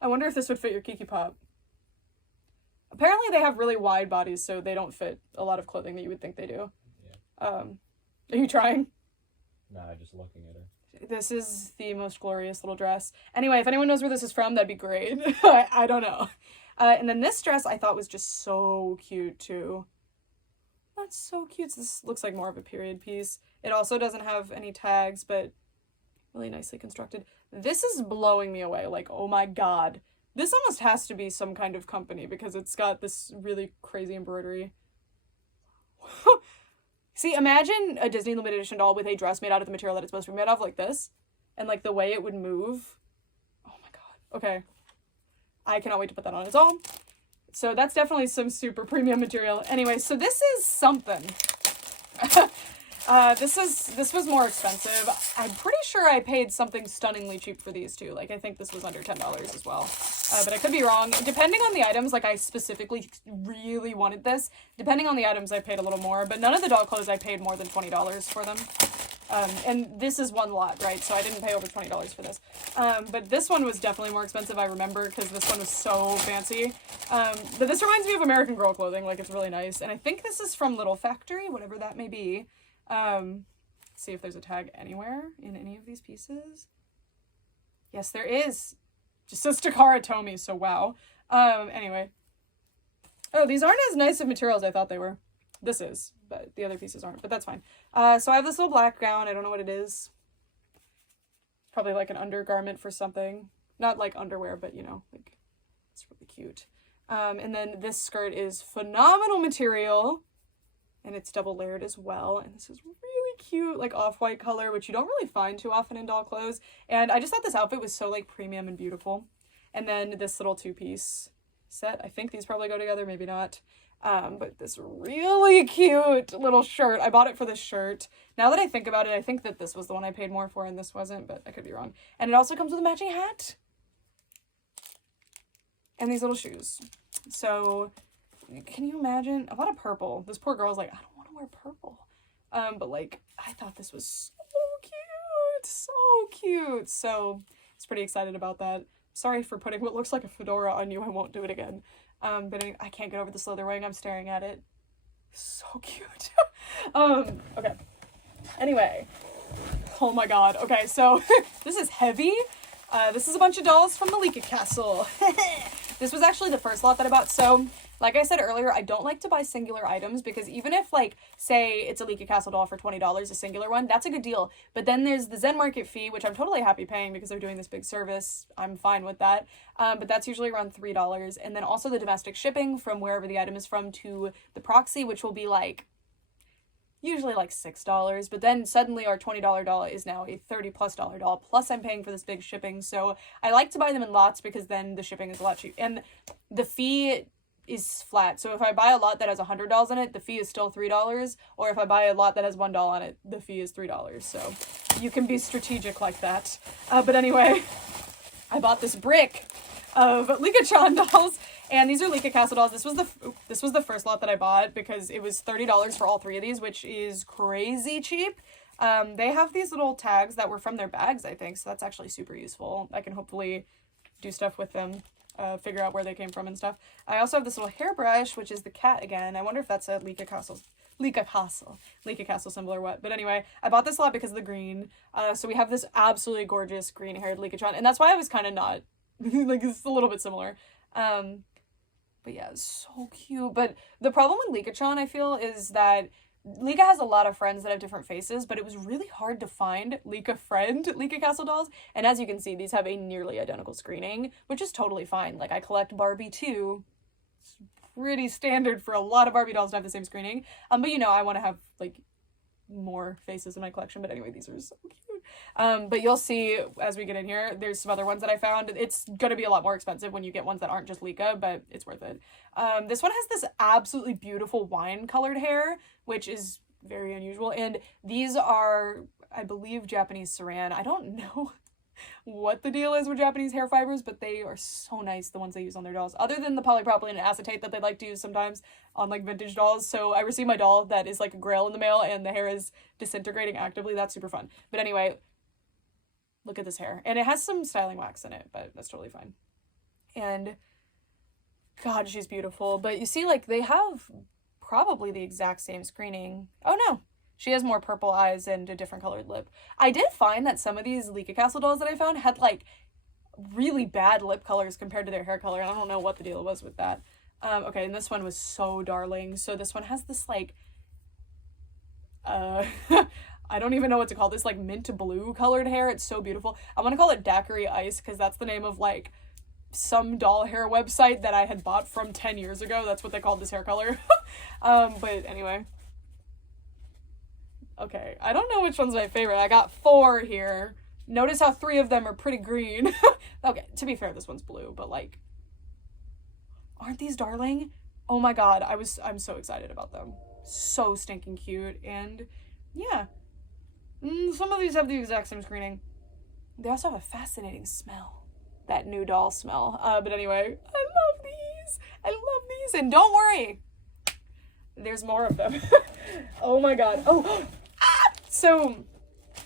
I wonder if this would fit your Kikipop. Apparently they have really wide bodies, so they don't fit a lot of clothing that you would think they do. Yeah. Are you trying? Nah, just looking at her. This is the most glorious little dress. Anyway, if anyone knows where this is from, that'd be great. I don't know. And then this dress I thought was just so cute too. That's so cute. This looks like more of a period piece. It also doesn't have any tags, but really nicely constructed. This is blowing me away. Like, oh my god. This almost has to be some kind of company because it's got this really crazy embroidery. See, imagine a Disney limited edition doll with a dress made out of the material that it's supposed to be made of, like this. And like the way it would move. Oh my god. Okay. I cannot wait to put that on its own. So that's definitely some super premium material. Anyway, so this is something. This was more expensive. I'm pretty sure I paid something stunningly cheap for these too. Like, I think this was under $10 as well. But I could be wrong. Depending on the items, like I specifically really wanted this. Depending on the items, I paid a little more. But none of the doll clothes I paid more than $20 for them. And this is one lot, right? So I didn't pay over $20 for this. But this one was definitely more expensive, I remember, because this one was so fancy. But this reminds me of American Girl clothing. Like, it's really nice. And I think this is from Little Factory, whatever that may be. See if there's a tag anywhere in any of these pieces. Yes, there is. Just says TAKARA TOMY, so wow. Anyway. Oh, these aren't as nice of materials as I thought they were. This is, but the other pieces aren't, but that's fine. So I have this little black gown. I don't know what it is. probably like an undergarment for something. Not like underwear, but you know, like it's really cute. And then this skirt is phenomenal material, and it's double layered as well. And this is really cute, like off-white color, which you don't really find too often in doll clothes. And I just thought this outfit was so like premium and beautiful. And then this little two-piece set. I think these probably go together, maybe not. But this really cute little shirt. I bought it for this shirt. Now that I think about it, I think that this was the one I paid more for and this wasn't, but I could be wrong. And it also comes with a matching hat. And these little shoes. So, can you imagine? A lot of purple. This poor girl's like, I don't want to wear purple. But like, I thought this was so cute. So cute. So, I was pretty excited about that. Sorry for putting what looks like a fedora on you. I won't do it again. But I can't get over the Slither wing. I'm staring at it. So cute. Okay. Anyway. Oh my god. Okay, so this is heavy. This is a bunch of dolls from the Licca Castle. This was actually the first lot that I bought. So, like I said earlier, I don't like to buy singular items because even if, like, say it's a Licca Castle doll for $20, a singular one, that's a good deal. But then there's the Zen Market fee, which I'm totally happy paying because they're doing this big service. I'm fine with that. But that's usually around $3. And then also the domestic shipping from wherever the item is from to the proxy, which will be like usually like $6, but then suddenly our $20 doll is now a $30+ doll, plus I'm paying for this big shipping. So I like to buy them in lots because then the shipping is a lot cheaper, and the fee is flat. So if I buy a lot that has 100 dolls in it, the fee is still $3, or if I buy a lot that has one doll on it, the fee is $3. So you can be strategic like that. But anyway, I bought this brick of Licca-chan dolls. And these are Licca Castle dolls. This was the first lot that I bought because it was $30 for all 3 of these, which is crazy cheap. They have these little tags that were from their bags, I think, so that's actually super useful. I can hopefully do stuff with them, figure out where they came from and stuff. I also have this little hairbrush, which is the cat again. I wonder if that's a Licca Castle symbol or what. But anyway, I bought this lot because of the green. So we have this absolutely gorgeous green-haired Licca-chan, and that's why I was kind of not like, it's a little bit similar. But yeah, it's so cute. But the problem with Licca-chan, I feel, is that Licca has a lot of friends that have different faces, but it was really hard to find Licca friend Licca Castle dolls. And as you can see, these have a nearly identical screening, which is totally fine. Like, I collect Barbie too. It's pretty standard for a lot of Barbie dolls to have the same screening. But you know, I want to have, like, more faces in my collection. But anyway, these are so cute. But you'll see as we get in here, there's some other ones that I found. It's gonna be a lot more expensive when you get ones that aren't just Licca, but it's worth it. This one has this absolutely beautiful wine colored hair, which is very unusual. And these are, I believe, Japanese saran. I don't know what the deal is with Japanese hair fibers, but they are so nice, the ones they use on their dolls, other than the polypropylene and acetate that they like to use sometimes on like vintage dolls. So I received my doll that is like a grail in the mail and the hair is disintegrating actively. That's super fun. But anyway, look at this hair, and it has some styling wax in it, but that's totally fine. And god, she's beautiful. But you see, like, they have probably the exact same screening. Oh no, she has more purple eyes and a different colored lip. I did find that some of these Licca Castle dolls that I found had, like, really bad lip colors compared to their hair color. And I don't know what the deal was with that. Okay, and this one was so darling. So this one has this, like, I don't even know what to call this, like, mint blue colored hair. It's so beautiful. I want to call it Daiquiri Ice because that's the name of, like, some doll hair website that I had bought from 10 years ago. That's what they called this hair color. But anyway. Okay, I don't know which one's my favorite. I got 4 here. Notice how 3 of them are pretty green. Okay, to be fair, this one's blue, but, like, aren't these darling? Oh my god, I'm so excited about them. So stinking cute. And yeah, some of these have the exact same screening. They also have a fascinating smell. That new doll smell. But anyway, I love these. I love these. And don't worry, there's more of them. Oh my god. Oh, so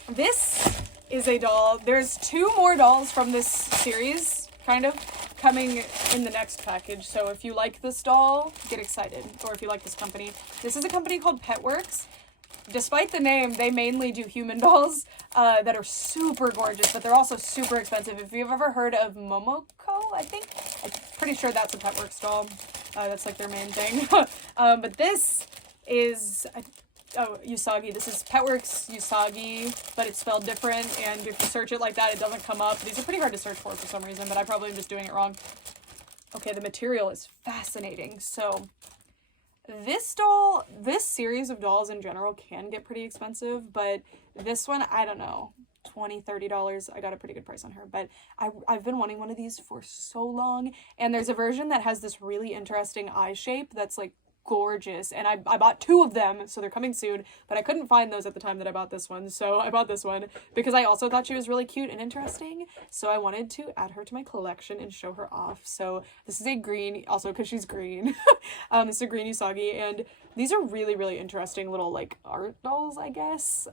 this is a doll. There's 2 more dolls from this series, kind of, coming in the next package. So if you like this doll, get excited. Or if you like this company. This is a company called PETWORKS. Despite the name, they mainly do human dolls that are super gorgeous, but they're also super expensive. If you've ever heard of Momoko, I'm pretty sure that's a PETWORKS doll. That's like their main thing. But this is, Usaggie. This is PETWORKS Usaggie, but it's spelled different, and if you search it like that, it doesn't come up. These are pretty hard to search for some reason, but I probably am just doing it wrong. Okay, the material is fascinating. So this doll, this series of dolls in general can get pretty expensive, but this one, I don't know, $20, $30. I got a pretty good price on her, but I've been wanting one of these for so long, and there's a version that has this really interesting eye shape that's like gorgeous, and I bought 2 of them, so they're coming soon, but I couldn't find those at the time that I bought this one, so I bought this one because I also thought she was really cute and interesting, so I wanted to add her to my collection and show her off. So this is a green, also because she's green. This is a green Usaggie, and these are really, really interesting little like art dolls, I guess.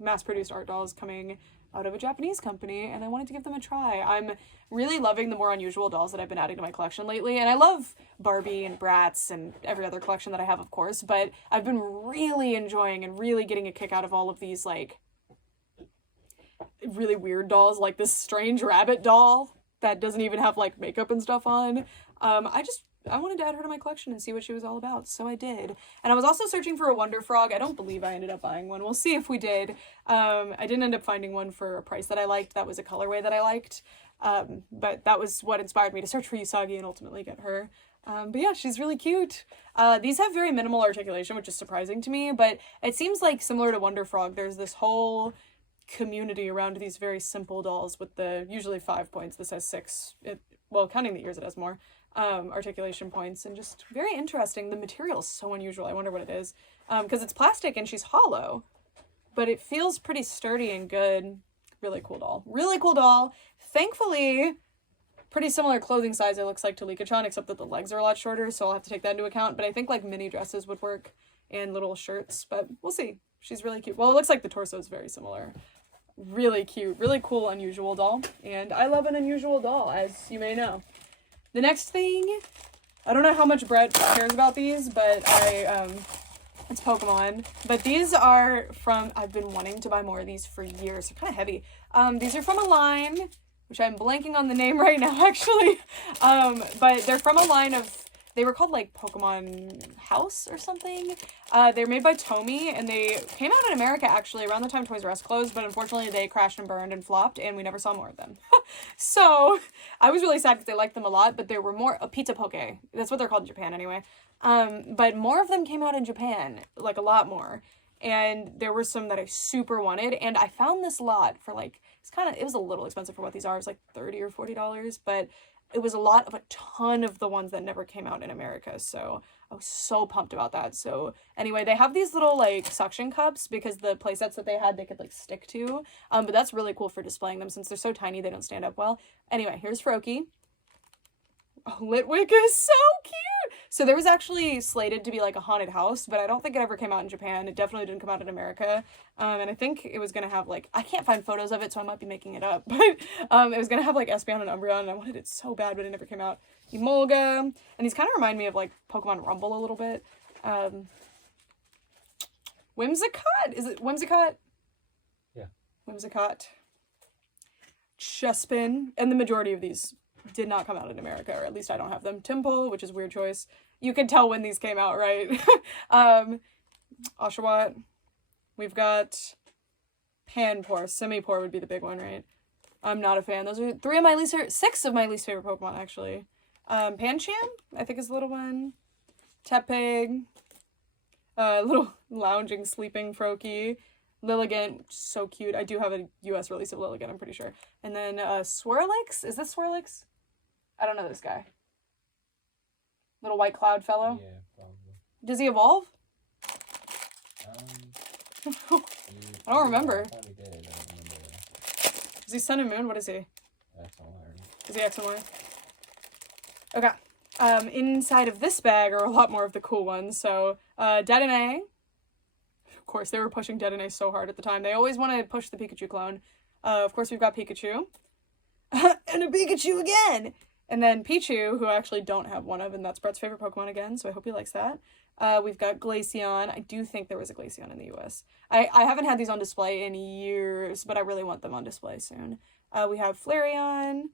Mass-produced art dolls coming out of a Japanese company, and I wanted to give them a try. I'm really loving the more unusual dolls that I've been adding to my collection lately, and I love Barbie and Bratz and every other collection that I have, of course, but I've been really enjoying and really getting a kick out of all of these, like, really weird dolls, like this strange rabbit doll that doesn't even have, like, makeup and stuff on. I wanted to add her to my collection and see what she was all about, so I did. And I was also searching for a Wonder Frog. I don't believe I ended up buying one. We'll see if we did. I didn't end up finding one for a price that I liked. That was a colorway that I liked. But that was what inspired me to search for Usaggie and ultimately get her. But yeah, she's really cute. These have very minimal articulation, which is surprising to me, but it seems like similar to Wonder Frog, there's this whole community around these very simple dolls with the usually 5 points. This has 6. Well, counting the ears, it has more. Articulation points, and just very interesting. The material is so unusual. I wonder what it is, because it's plastic and she's hollow, but it feels pretty sturdy and good. Really cool doll. Really cool doll. Thankfully, pretty similar clothing size it looks like to Licca-chan, except that the legs are a lot shorter, so I'll have to take that into account. But I think like mini dresses would work and little shirts, but we'll see. She's really cute. Well, it looks like the torso is very similar. Really cute, really cool, unusual doll, and I love an unusual doll, as you may know. The next thing, I don't know how much Brett cares about these, but it's Pokemon. But these are from, I've been wanting to buy more of these for years. They're kind of heavy. These are from a line, which I'm blanking on the name right now, actually. But they're from a line of, they were called like Pokemon House or something. They're made by TOMY, and they came out in America actually around the time Toys R Us closed, but unfortunately they crashed and burned and flopped, and we never saw more of them. So I was really sad because I liked them a lot, but there were more, Pitapoke, that's what they're called in Japan anyway. But more of them came out in Japan, like a lot more. And there were some that I super wanted, and I found this lot for like, it was a little expensive for what these are. It was like $30 or $40, but it was a lot of a ton of the ones that never came out in America, so I was so pumped about that. So anyway, they have these little like suction cups because the playsets that they had they could like stick to, but that's really cool for displaying them since they're so tiny they don't stand up well. Anyway, here's Froakie. Oh, Litwick is so cute! So there was actually slated to be like a haunted house, but I don't think it ever came out in Japan. It definitely didn't come out in America. And I think it was going to have like, I can't find photos of it, so I might be making it up, but it was going to have like Espeon and Umbreon, and I wanted it so bad, but it never came out. Emolga, and these kind of remind me of like Pokemon Rumble a little bit. Whimsicott? Is it Whimsicott? Yeah. Whimsicott. Chespin, and the majority of these did not come out in America, or at least I don't have them. Timple, which is a weird choice. You can tell when these came out, right? Oshawott. We've got Panpour. Simipour would be the big one, right? I'm not a fan. Those are 6 of my least favorite Pokemon, actually. Pancham, I think is the little one. Tepig. Little lounging, sleeping Froakie. Lilligant, so cute. I do have a US release of Lilligant, I'm pretty sure. And then Swirlix? Is this Swirlix? I don't know this guy. Little white cloud fellow? Yeah, probably. Does he evolve? I don't remember. I thought he did. I don't remember. Is he Sun and Moon? What is he? That's all I heard. Is he X and Y? Okay. Inside of this bag are a lot more of the cool ones. So, Dedenne. Of course, they were pushing Dedenne so hard at the time. They always want to push the Pikachu clone. Of course, we've got Pikachu. And a Pikachu again! And then Pichu, who I actually don't have one of, and that's Brett's favorite Pokemon again, so I hope he likes that. We've got Glaceon. I do think there was a Glaceon in the US. I haven't had these on display in years, but I really want them on display soon. We have Flareon.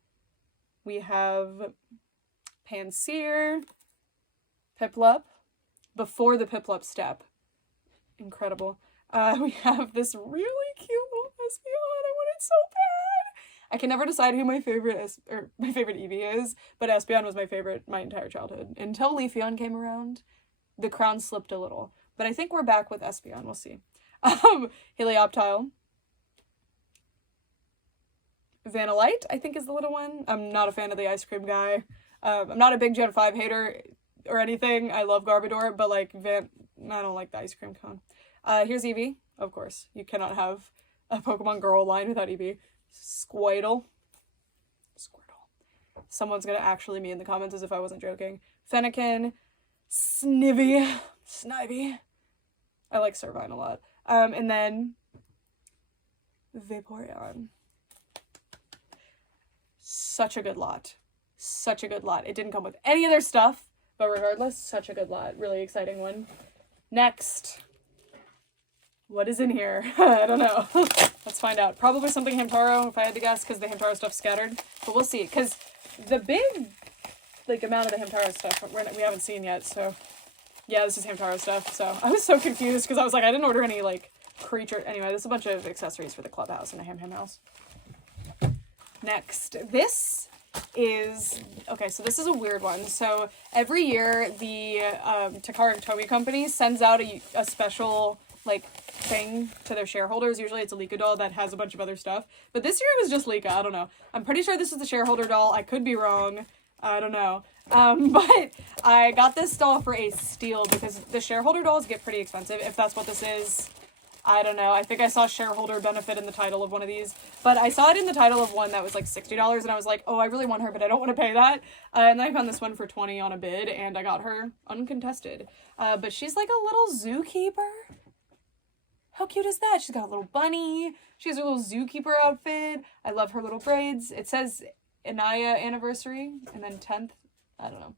We have Pansear. Piplup. Before the Piplup step. incredible. We have this really cute little Espeon. I want it so bad. I can never decide who my favorite Eevee is, but Espeon was my favorite my entire childhood until Leafeon came around. The crown slipped a little, but I think we're back with Espeon. We'll see. Helioptile. Vanillite, I think, is the little one. I'm not a fan of the ice cream guy. I'm not a big Gen 5 hater or anything. I love Garbodor, but like I don't like the ice cream cone. Here's Eevee, of course. You cannot have a Pokemon Girl line without Eevee. Squirtle. Someone's gonna actually me in the comments as if I wasn't joking. Fennekin. Snivy. I like Servine a lot. And then Vaporeon. Such a good lot. Such a good lot. It didn't come with any of their stuff, but regardless, such a good lot. Really exciting one. Next. What is in here? I don't know. Let's find out. Probably something Hamtaro, if I had to guess, because the Hamtaro stuff's scattered. But we'll see, because the big, like, amount of the Hamtaro stuff we haven't seen yet, so... Yeah, this is Hamtaro stuff, so... I was so confused, because I was like, I didn't order any, like, creature... Anyway, there's a bunch of accessories for the clubhouse and a Ham house. Next. This is... Okay, so this is a weird one. So, every year, the TAKARA and TOMY company sends out a special... like thing to their shareholders. Usually it's a Licca doll that has a bunch of other stuff, but this year it was just Licca. I don't know. I'm pretty sure this is the shareholder doll. I could be wrong. I don't know. But I got this doll for a steal because the shareholder dolls get pretty expensive, if that's what this is. I don't know. I think I saw shareholder benefit in the title of one of these, but I saw it in the title of one that was like $60 and I was like, oh, I really want her, but I don't want to pay that. And then I found this one for $20 on a bid and I got her uncontested. But she's like a little zookeeper. How cute is that? She's got a little bunny. She has her little zookeeper outfit. I love her little braids. It says Inaya anniversary and then 10th. I don't know.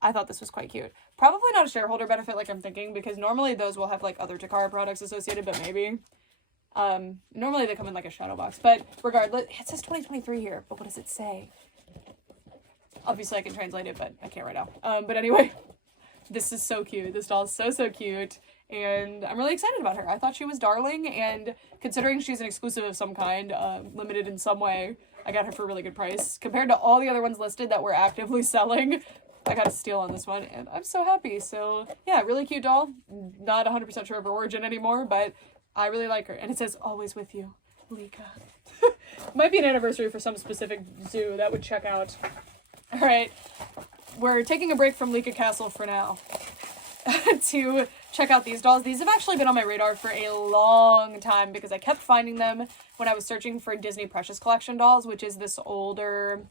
I thought this was quite cute. Probably not a shareholder benefit like I'm thinking because normally those will have like other TAKARA products associated, but maybe. Normally they come in like a shadow box, but regardless, it says 2023 here, but what does it say? Obviously I can translate it, but I can't right now. But anyway, this is so cute. This doll is so cute. And I'm really excited about her. I thought she was darling, and considering she's an exclusive of some kind, limited in some way, I got her for a really good price. Compared to all the other ones listed that we're actively selling, I got a steal on this one, and I'm so happy. So, yeah, really cute doll. Not 100% sure of her origin anymore, but I really like her. And it says, always with you, Licca. Might be an anniversary for some specific zoo that would check out. Alright, we're taking a break from Licca Castle for now. To check out these dolls. These have actually been on my radar for a long time because I kept finding them when I was searching for Disney Precious Collection dolls, which is this older,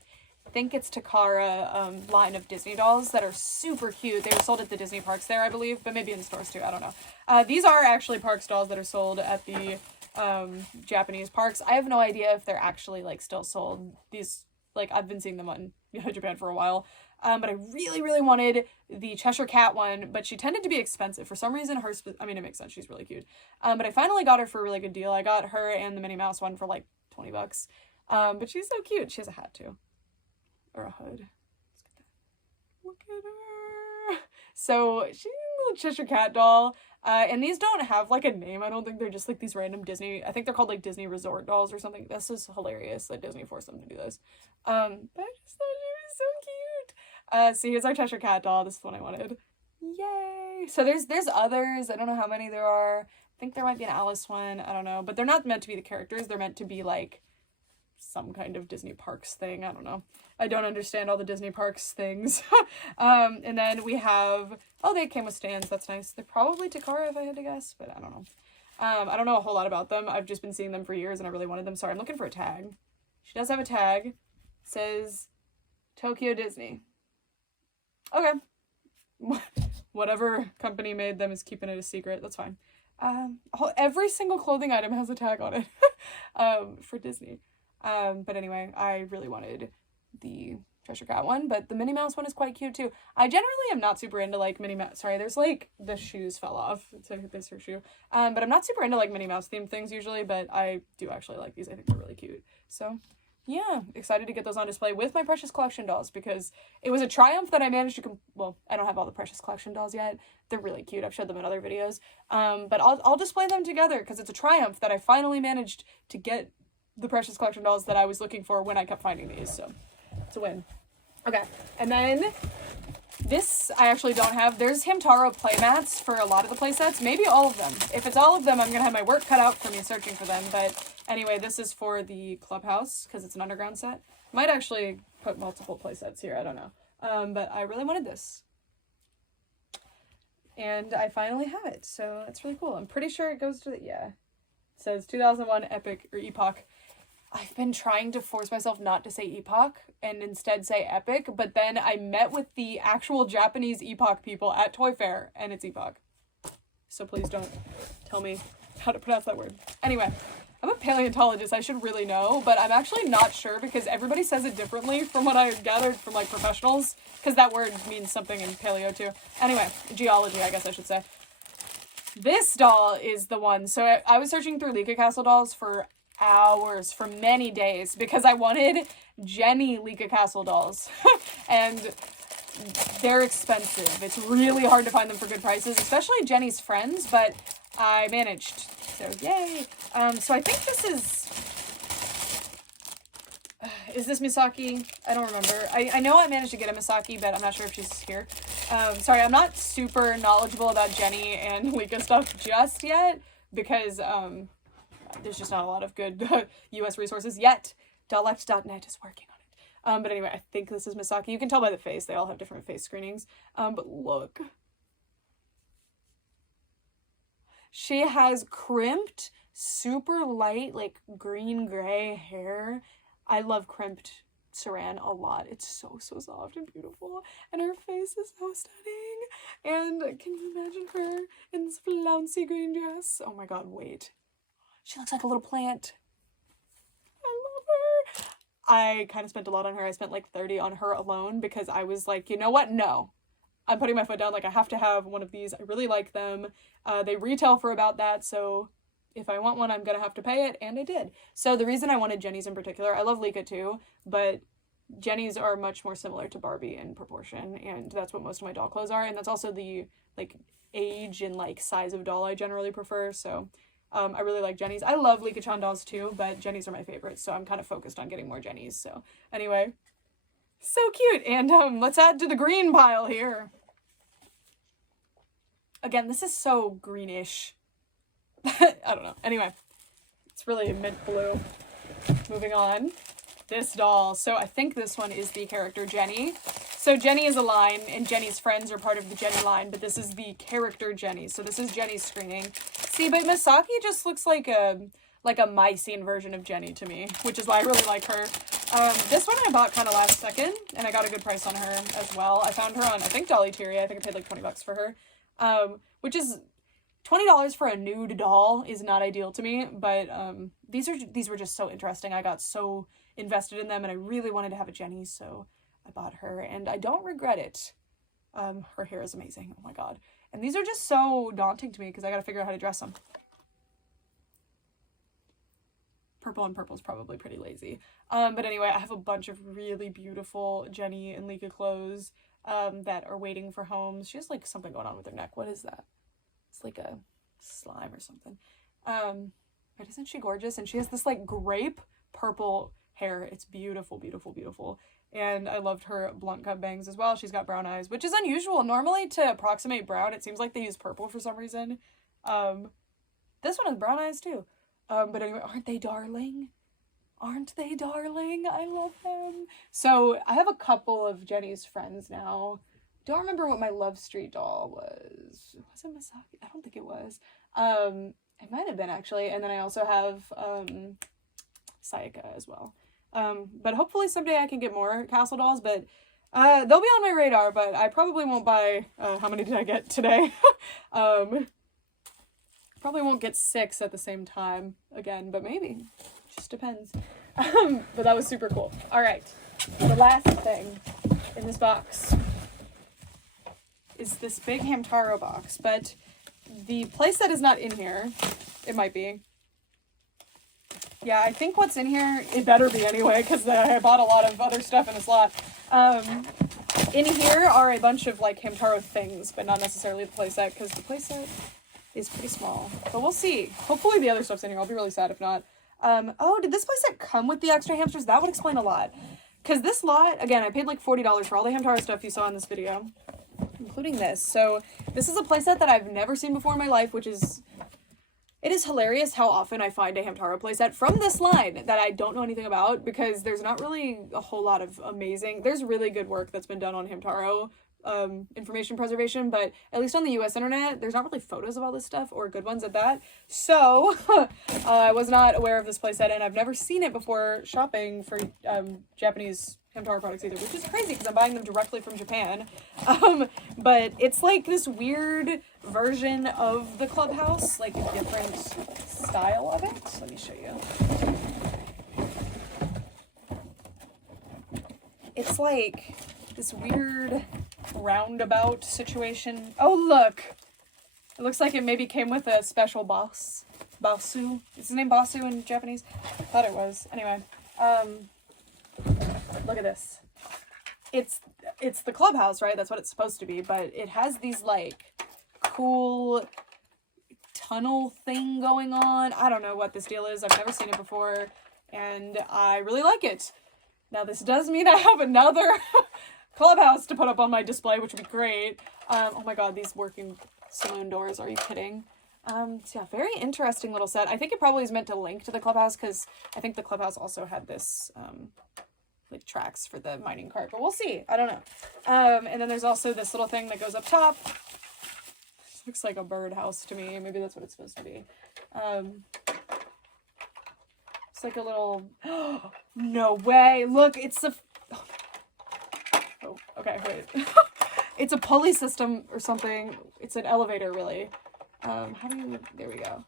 I think it's TAKARA line of Disney dolls that are super cute. They were sold at the Disney parks there, I believe, but maybe in stores too, I don't know. These are actually parks dolls that are sold at the Japanese parks. I have no idea if they're actually like still sold. These, like, I've been seeing them on Japan for a while. But I really wanted the Cheshire Cat one, but she tended to be expensive. For some reason, I mean, it makes sense. She's really cute. But I finally got her for a really good deal. I got her and the Minnie Mouse one for like $20. But she's so cute. She has a hat too. Or a hood. Look at her. So she's a little Cheshire Cat doll. And these don't have like a name. I don't think they're just like these random Disney, I think they're called like Disney Resort dolls or something. This is hilarious that Disney forced them to do this. But I just thought she was so cute. So here's our Cheshire Cat doll. This is the one I wanted. Yay! So there's others. I don't know how many there are. I think there might be an Alice one. I don't know. But they're not meant to be the characters. They're meant to be like some kind of Disney parks thing. I don't know. I don't understand all the Disney parks things. And then we have... Oh, they came with stands. That's nice. They're probably TAKARA if I had to guess, but I don't know. I don't know a whole lot about them. I've just been seeing them for years and I really wanted them. Sorry, I'm looking for a tag. She does have a tag. It says Tokyo Disney. Okay. Whatever company made them is keeping it a secret. That's fine. Every single clothing item has a tag on it for Disney. But anyway, I really wanted the Cheshire Cat one, but the Minnie Mouse one is quite cute too. I generally am not super into like Minnie Mouse. Sorry, there's like the shoes fell off. So this is her shoe. But I'm not super into like Minnie Mouse themed things usually, but I do actually like these. I think they're really cute. So yeah, excited to get those on display with my Precious Collection dolls, because it was a triumph that I managed to, well, I don't have all the Precious Collection dolls yet. They're really cute. I've showed them in other videos. But I'll display them together because it's a triumph that I finally managed to get the Precious Collection dolls that I was looking for when I kept finding these, so it's a win. Okay, and then this I actually don't have. There's Hamtaro playmats for a lot of the playsets, maybe all of them. If it's all of them, I'm gonna have my work cut out for me searching for them, but anyway, this is for the Clubhouse, because it's an underground set. Might actually put multiple playsets here, I don't know. But I really wanted this. And I finally have it, so it's really cool. I'm pretty sure it goes to the, yeah. It says 2001 Epoch. I've been trying to force myself not to say Epoch and instead say Epic, but then I met with the actual Japanese Epoch people at Toy Fair, and it's Epoch. So please don't tell me how to pronounce that word. Anyway, I'm a paleontologist, I should really know, but I'm actually not sure because everybody says it differently from what I gathered from, like, professionals, because that word means something in paleo too. Anyway, geology, I guess I should say. This doll is the one. So I was searching through Licca Castle dolls for hours, for many days, because I wanted Jenny Licca Castle dolls. And they're expensive. It's really hard to find them for good prices, especially Jenny's friends, but I managed. So yay. So I think this is this Misaki? I don't remember. I know I managed to get a Misaki, but I'm not sure if she's here. Sorry, I'm not super knowledgeable about Jenny and Licca stuff just yet, because there's just not a lot of good US resources yet. Dollect.net is working on it. But anyway, I think this is Misaki. You can tell by the face. They all have different face screenings. But look. She has crimped, super light, like green-gray hair. I love crimped Saran a lot. It's so soft and beautiful. And her face is so stunning. And can you imagine her in this flouncy green dress? Oh my god, wait. She looks like a little plant. I love her. I kind of spent a lot on her. I spent like 30 on her alone because I was like, you know what? No. I'm putting my foot down. Like, I have to have one of these. I really like them. They retail for about that, so if I want one, I'm gonna have to pay it, and I did. So the reason I wanted Jenny's in particular, I love Licca too, but Jenny's are much more similar to Barbie in proportion, and that's what most of my doll clothes are, and that's also the, like, age and, like, size of doll I generally prefer, so I really like Jenny's. I love Licca-chan dolls too, but Jenny's are my favorites, so I'm kind of focused on getting more Jenny's, so anyway. So cute, and let's add to the green pile here. Again, this is so greenish. I don't know. Anyway, it's really mint blue. Moving on. This doll. So I think this one is the character Jenny. So Jenny is a line, and Jenny's friends are part of the Jenny line, but this is the character Jenny. So this is Jenny's screening. See, but Misaki just looks like a Mycene version of Jenny to me, which is why I really like her. This one I bought kind of last second, and I got a good price on her as well. I found her on, I think, Dolly Teary. I think I paid like 20 bucks for her. Which is $20 for a nude doll is not ideal to me, but these were just so interesting. I got so invested in them, and I really wanted to have a Jenny, so I bought her, and I don't regret it. Her hair is amazing. Oh my god. And these are just so daunting to me because I gotta figure out how to dress them. Purple and purple is probably pretty lazy. But anyway, I have a bunch of really beautiful Jenny and Licca clothes that are waiting for homes. She has like something going on with her neck. What is that? It's like a slime or something. But isn't she gorgeous? And she has this like grape purple hair. It's beautiful, beautiful, beautiful. And I loved her blunt cut bangs as well. She's got brown eyes, which is unusual. Normally to approximate brown, it seems like they use purple for some reason. This one has brown eyes too. But anyway, aren't they darling? Aren't they darling? I love them. So I have a couple of Jenny's friends now. Don't remember what my Love Street doll was. Was it Misaki? I don't think it was. It might have been actually. And then I also have Sayaka as well. But hopefully someday I can get more castle dolls, but they'll be on my radar, but I probably won't buy, how many did I get today? Probably won't get 6 at the same time again, but maybe. Just depends. But that was super cool. All right. The last thing in this box is this big Hamtaro box, but the playset is not in here. It might be. Yeah, I think what's in here, it better be anyway, because I bought a lot of other stuff in this lot. In here are a bunch of, like, Hamtaro things, but not necessarily the playset, because the playset is pretty small. But we'll see. Hopefully the other stuff's in here. I'll be really sad if not. Oh, did this playset come with the extra hamsters? That would explain a lot. Because this lot, again, I paid like $40 for all the Hamtaro stuff you saw in this video, including this. So this is a playset that I've never seen before in my life, which is... It is hilarious how often I find a Hamtaro playset from this line that I don't know anything about, because there's not really a whole lot of amazing... There's really good work that's been done on Hamtaro information preservation, but at least on the US internet, there's not really photos of all this stuff, or good ones at that. So, I was not aware of this playset, and I've never seen it before shopping for Japanese Hamtaro products either, which is crazy because I'm buying them directly from Japan. But it's like this weird version of the Clubhouse, like a different style of it. Let me show you. It's like this weird roundabout situation. Oh, look! It looks like it maybe came with a special boss. Basu. Is his name Basu in Japanese? I thought it was. Anyway, look at this. It's the Clubhouse, right? That's what it's supposed to be, but it has these, like, cool tunnel thing going on. I don't know what this deal is. I've never seen it before, and I really like it. Now, this does mean I have another Clubhouse to put up on my display, which would be great. Oh my god, these working saloon doors. Are you kidding? So yeah, very interesting little set. I think it probably is meant to link to the Clubhouse, because I think the Clubhouse also had this, like, tracks for the mining cart, but we'll see. I don't know. And then there's also this little thing that goes up top. This looks like a birdhouse to me. Maybe that's what it's supposed to be. It's like a little... No way! Look, it's a... Oh, okay, wait. It's a pulley system or something. It's an elevator, really. How do you... There we go.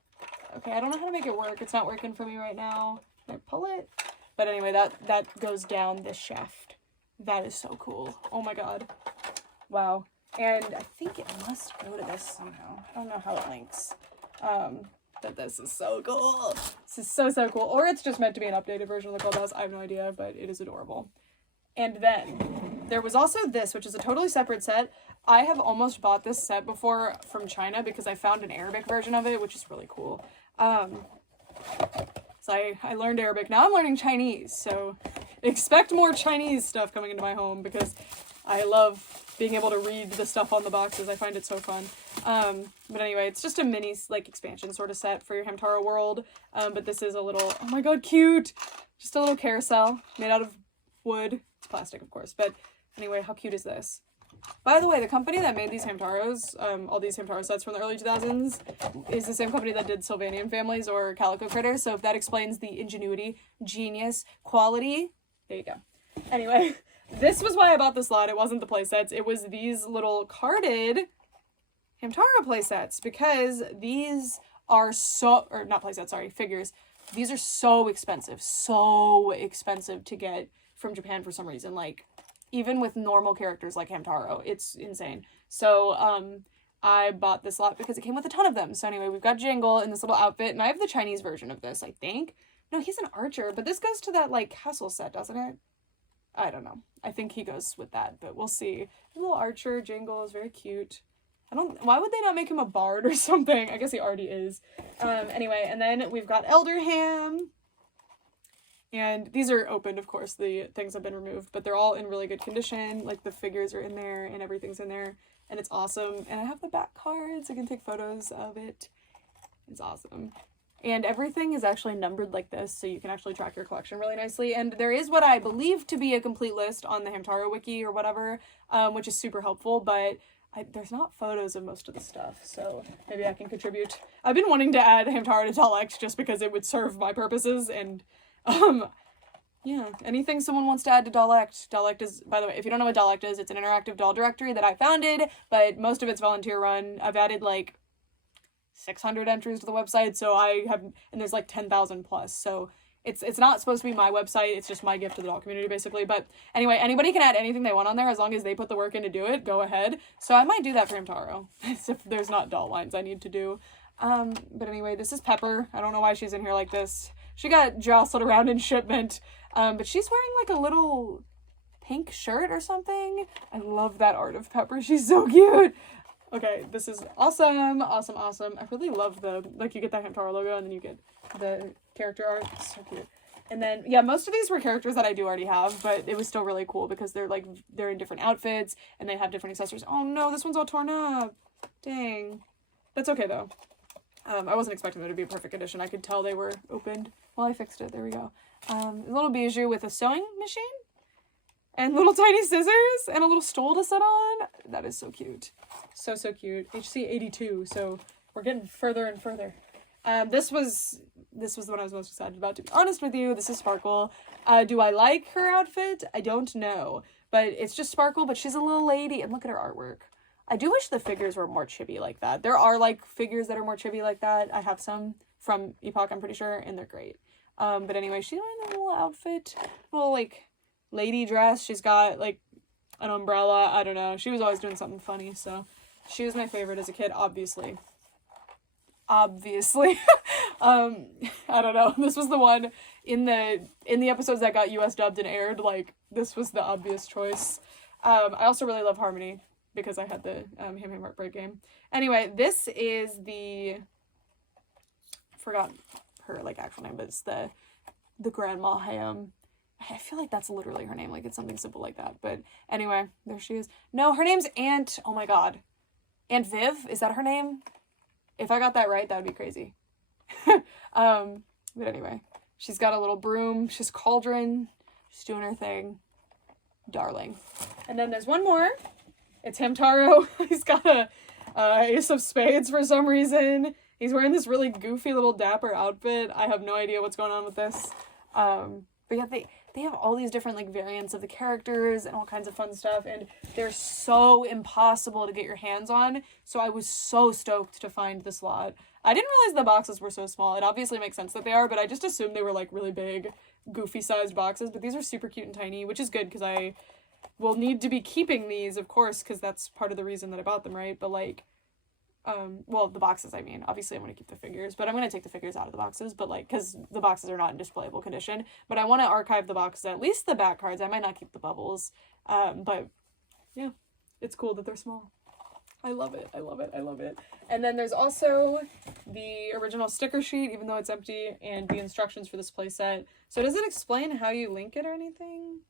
Okay, I don't know how to make it work. It's not working for me right now. Can I pull it? But anyway, that goes down this shaft. That is so cool. Oh my god. Wow. And I think it must go to this somehow. I don't know how it links. But this is so cool. This is so cool. Or it's just meant to be an updated version of the Clubhouse. I have no idea, but it is adorable. And then there was also this, which is a totally separate set. I have almost bought this set before from China because I found an Arabic version of it, which is really cool. So I learned Arabic. Now I'm learning Chinese, so expect more Chinese stuff coming into my home because I love being able to read the stuff on the boxes. I find it so fun. But anyway, it's just a mini, like, expansion sort of set for your Hamtaro world. But this is a little, oh my god, cute! Just a little carousel made out of wood. It's plastic, of course. But anyway, how cute is this? By the way, the company that made these Hamtaros, all these Hamtaro sets from the early 2000s, is the same company that did Sylvanian Families or Calico Critters, so if that explains the ingenuity, genius, quality, there you go. Anyway, this was why I bought this lot. It wasn't the playsets, it was these little carded Hamtaro playsets, because these are so, or not playsets, sorry, figures. These are so expensive to get from Japan for some reason, like, even with normal characters like Hamtaro, it's insane. So, I bought this lot because it came with a ton of them. So anyway, we've got Jingle in this little outfit, and I have the Chinese version of this, I think. No, he's an archer, but this goes to that, like, castle set, doesn't it? I don't know. I think he goes with that, but we'll see. The little archer, Jingle, is very cute. Why would they not make him a bard or something? I guess he already is. Anyway, and then we've got Elderham. And these are opened, of course, the things have been removed, but they're all in really good condition. Like, the figures are in there, and everything's in there, and it's awesome. And I have the back cards, I can take photos of it. It's awesome. And everything is actually numbered like this, so you can actually track your collection really nicely. And there is what I believe to be a complete list on the Hamtaro wiki or whatever, which is super helpful, but there's not photos of most of the stuff, so maybe I can contribute. I've been wanting to add Hamtaro to Dollect just because it would serve my purposes, and yeah, anything someone wants to add to Dollect. Dollect is, by the way, if you don't know what Dollect is, it's an interactive doll directory that I founded, but most of it's volunteer run. I've added like 600 entries to the website, so I have, and there's like 10,000 plus, so it's not supposed to be my website, it's just my gift to the doll community, basically. But anyway, anybody can add anything they want on there as long as they put the work in to do it, go ahead. So I might do that for Hamtaro, if there's not doll lines I need to do. But anyway, this is Pepper. I don't know why she's in here like this. She got jostled around in shipment. But she's wearing like a little pink shirt or something. I love that art of Pepper. She's so cute. Okay, this is awesome, awesome, awesome. I really love the, like, you get that Hamtaro logo and then you get the character art. It's so cute. And then, yeah, most of these were characters that I do already have, but it was still really cool because they're, like, they're in different outfits and they have different accessories. Oh, no, this one's all torn up. Dang. That's okay, though. I wasn't expecting there to be a perfect edition. I could tell they were opened. Well, I fixed it. There we go. A little bijou with a sewing machine and little tiny scissors and a little stool to sit on. That is so cute. So, so cute. HC 82. So we're getting further and further. This was the one I was most excited about, to be honest with you. This is Sparkle. Do I like her outfit? I don't know. But it's just Sparkle, but she's a little lady. And look at her artwork. I do wish the figures were more chibi like that. There are, like, figures that are more chibi like that. I have some from Epoch, I'm pretty sure, and they're great. But anyway, she's wearing a little outfit. Little, like, lady dress. She's got, like, an umbrella. I don't know. She was always doing something funny, so she was my favorite as a kid, obviously. Obviously. I don't know. This was the one in the episodes that got US dubbed and aired. Like, this was the obvious choice. I also really love Harmony because I had the Ham Heartbreak game. Anyway, this is the, forgot her, like, actual name, but it's the Grandma Ham. I feel like that's literally her name. Like, it's something simple like that. But anyway, there she is. No, her name's Aunt, oh my god. Aunt Viv? Is that her name? If I got that right, that would be crazy. But anyway, she's got a little broom. She's cauldron. She's doing her thing. Darling. And then there's one more. It's Hamtaro. He's got a ace of spades for some reason. He's wearing this really goofy little dapper outfit. I have no idea what's going on with this. But yeah, they have all these different, like, variants of the characters and all kinds of fun stuff, and they're so impossible to get your hands on, so I was so stoked to find this lot. I didn't realize the boxes were so small. It obviously makes sense that they are, but I just assumed they were, like, really big, goofy-sized boxes, but these are super cute and tiny, which is good, because I will need to be keeping these, of course, because that's part of the reason that I bought them, right? But, like, well, the boxes, I mean. Obviously, I'm going to keep the figures, but I'm going to take the figures out of the boxes, but, like, because the boxes are not in displayable condition, but I want to archive the boxes, at least the back cards. I might not keep the bubbles, but, yeah, it's cool that they're small. I love it, I love it, I love it. And then there's also the original sticker sheet, even though it's empty, and the instructions for this playset. So does it explain how you link it or anything?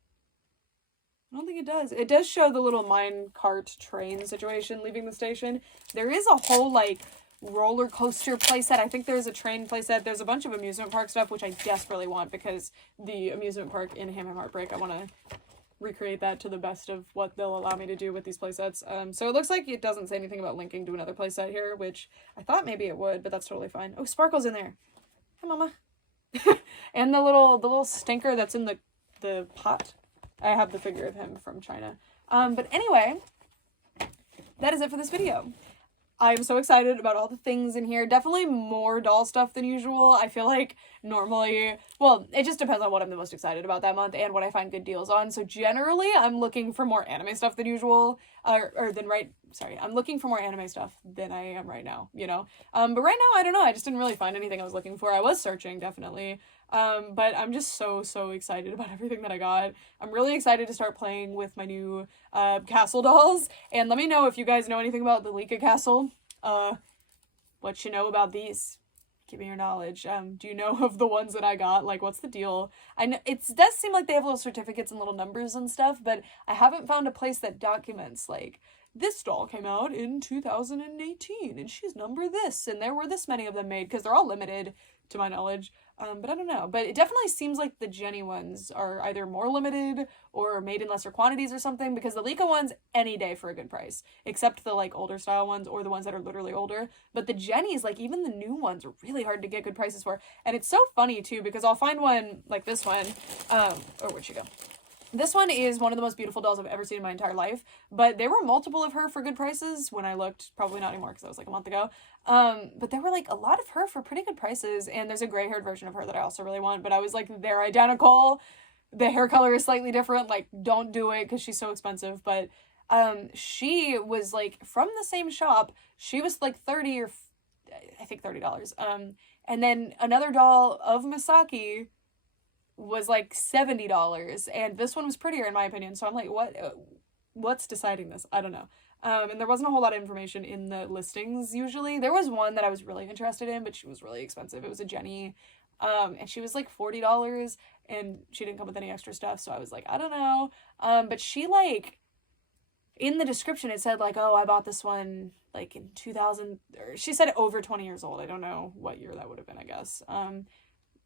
I don't think it does. It does show the little minecart train situation leaving the station. There is a whole, like, roller coaster playset. I think there's a train playset. There's a bunch of amusement park stuff, which I desperately want because the amusement park in Ham Heartbreak, I want to recreate that to the best of what they'll allow me to do with these playsets. So it looks like it doesn't say anything about linking to another playset here, which I thought maybe it would, but that's totally fine. Oh, Sparkle's in there. Hi, Mama. And the little stinker that's in the pot. I have the figure of him from China. But anyway, that is it for this video. I'm so excited about all the things in here. Definitely more doll stuff than usual. I feel like normally, well, it just depends on what I'm the most excited about that month and what I find good deals on. So generally, I'm looking for more anime stuff than usual, I'm looking for more anime stuff than I am right now, you know? But right now, I don't know. I just didn't really find anything I was looking for. I was searching, definitely. But I'm just so excited about everything that I got. I'm really excited to start playing with my new castle dolls. And let me know if you guys know anything about the Licca Castle. What you know about these. Give me your knowledge. Do you know of the ones that I got? Like, what's the deal? I know it does seem like they have little certificates and little numbers and stuff, but I haven't found a place that documents, like, this doll came out in 2018 and she's number this and there were this many of them made, because they're all limited to my knowledge. But I don't know. But it definitely seems like the Jenny ones are either more limited or made in lesser quantities or something, because the Licca ones, any day for a good price, except the, like, older style ones or the ones that are literally older. But the Jennies, like, even the new ones are really hard to get good prices for. And it's so funny too, because I'll find one like this one, where'd she go? This one is one of the most beautiful dolls I've ever seen in my entire life, but there were multiple of her for good prices when I looked. Probably not anymore because that was like a month ago. But there were, like, a lot of her for pretty good prices, and there's a gray-haired version of her that I also really want, but I was like, they're identical. The hair color is slightly different. Like, don't do it because she's so expensive. But she was, like, from the same shop. She was, like, 30 or I think $30. And then another doll of Misaki was like $70, and this one was prettier in my opinion. So I'm like, what's deciding this? I don't know. And there wasn't a whole lot of information in the listings usually. There was one that I was really interested in, but she was really expensive. It was a Jenny, and she was like $40, and she didn't come with any extra stuff, so I was like, I don't know. But she, like, in the description it said like, oh, I bought this one like in 2000, or she said over 20 years old. I don't know what year that would have been, I guess.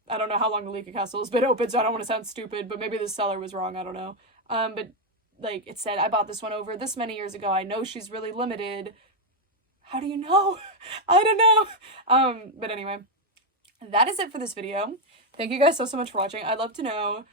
I don't know how long the Licca Castle has been open, so I don't want to sound stupid, but maybe the seller was wrong, I don't know. But like, it said, I bought this one over this many years ago. I know she's really limited. How do you know? I don't know. But anyway, that is it for this video. Thank you guys so much for watching. I'd love to know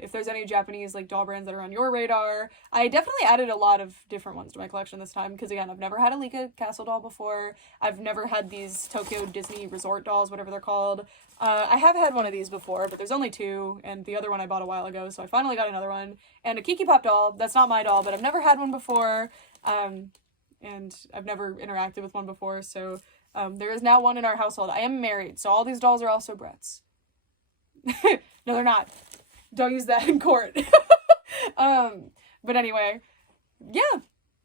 if there's any Japanese like doll brands that are on your radar. I definitely added a lot of different ones to my collection this time because, again, I've never had a Licca Castle doll before. I've never had these Tokyo Disney Resort dolls, whatever they're called. I have had one of these before, but there's only two, and the other one I bought a while ago, so I finally got another one. And a Kikipop doll. That's not my doll, but I've never had one before, and I've never interacted with one before, so there is now one in our household. I am married, so all these dolls are also Brett's. No, they're not. Don't use that in court. But anyway, yeah,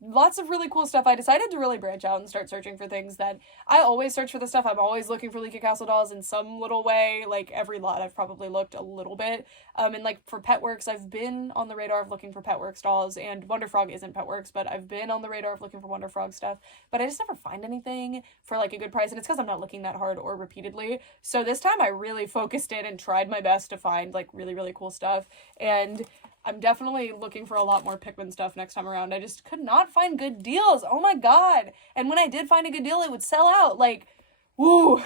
lots of really cool stuff. I decided to really branch out and start searching for things that I always search for the stuff. I'm always looking for Licca Castle dolls in some little way. Like every lot I've probably looked a little bit. And like for PETWORKS, I've been on the radar of looking for PETWORKS dolls, and Wonder Frog isn't PETWORKS, but I've been on the radar of looking for Wonder Frog stuff, but I just never find anything for like a good price, and it's because I'm not looking that hard or repeatedly. So this time I really focused in and tried my best to find like really, really cool stuff, and I'm definitely looking for a lot more Pikmin stuff next time around. I just could not find good deals. Oh my god. And when I did find a good deal, it would sell out. Like, woo.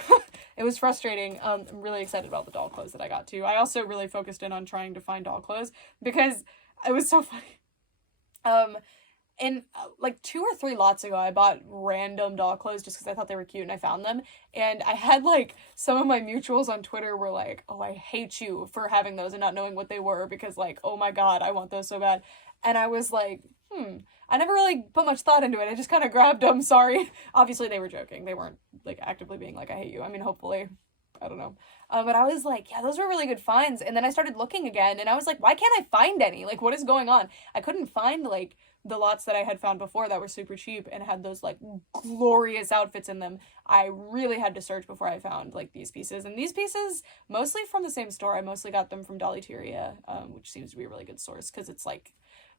It was frustrating. I'm really excited about the doll clothes that I got too. I also really focused in on trying to find doll clothes because it was so funny. And like 2 or 3 lots ago, I bought random doll clothes just because I thought they were cute and I found them. And I had like some of my mutuals on Twitter were like, oh, I hate you for having those and not knowing what they were because like, oh my god, I want those so bad. And I was like, I never really put much thought into it. I just kind of grabbed them. Sorry. Obviously, they were joking. They weren't like actively being like, I hate you. I mean, hopefully. I don't know. But I was like, yeah, those were really good finds. And then I started looking again and I was like, why can't I find any? Like, what is going on? I couldn't find like the lots that I had found before that were super cheap and had those like glorious outfits in them. I really had to search before I found like these pieces. And these pieces, mostly from the same store. I mostly got them from Dollyteria, which seems to be a really good source because it's like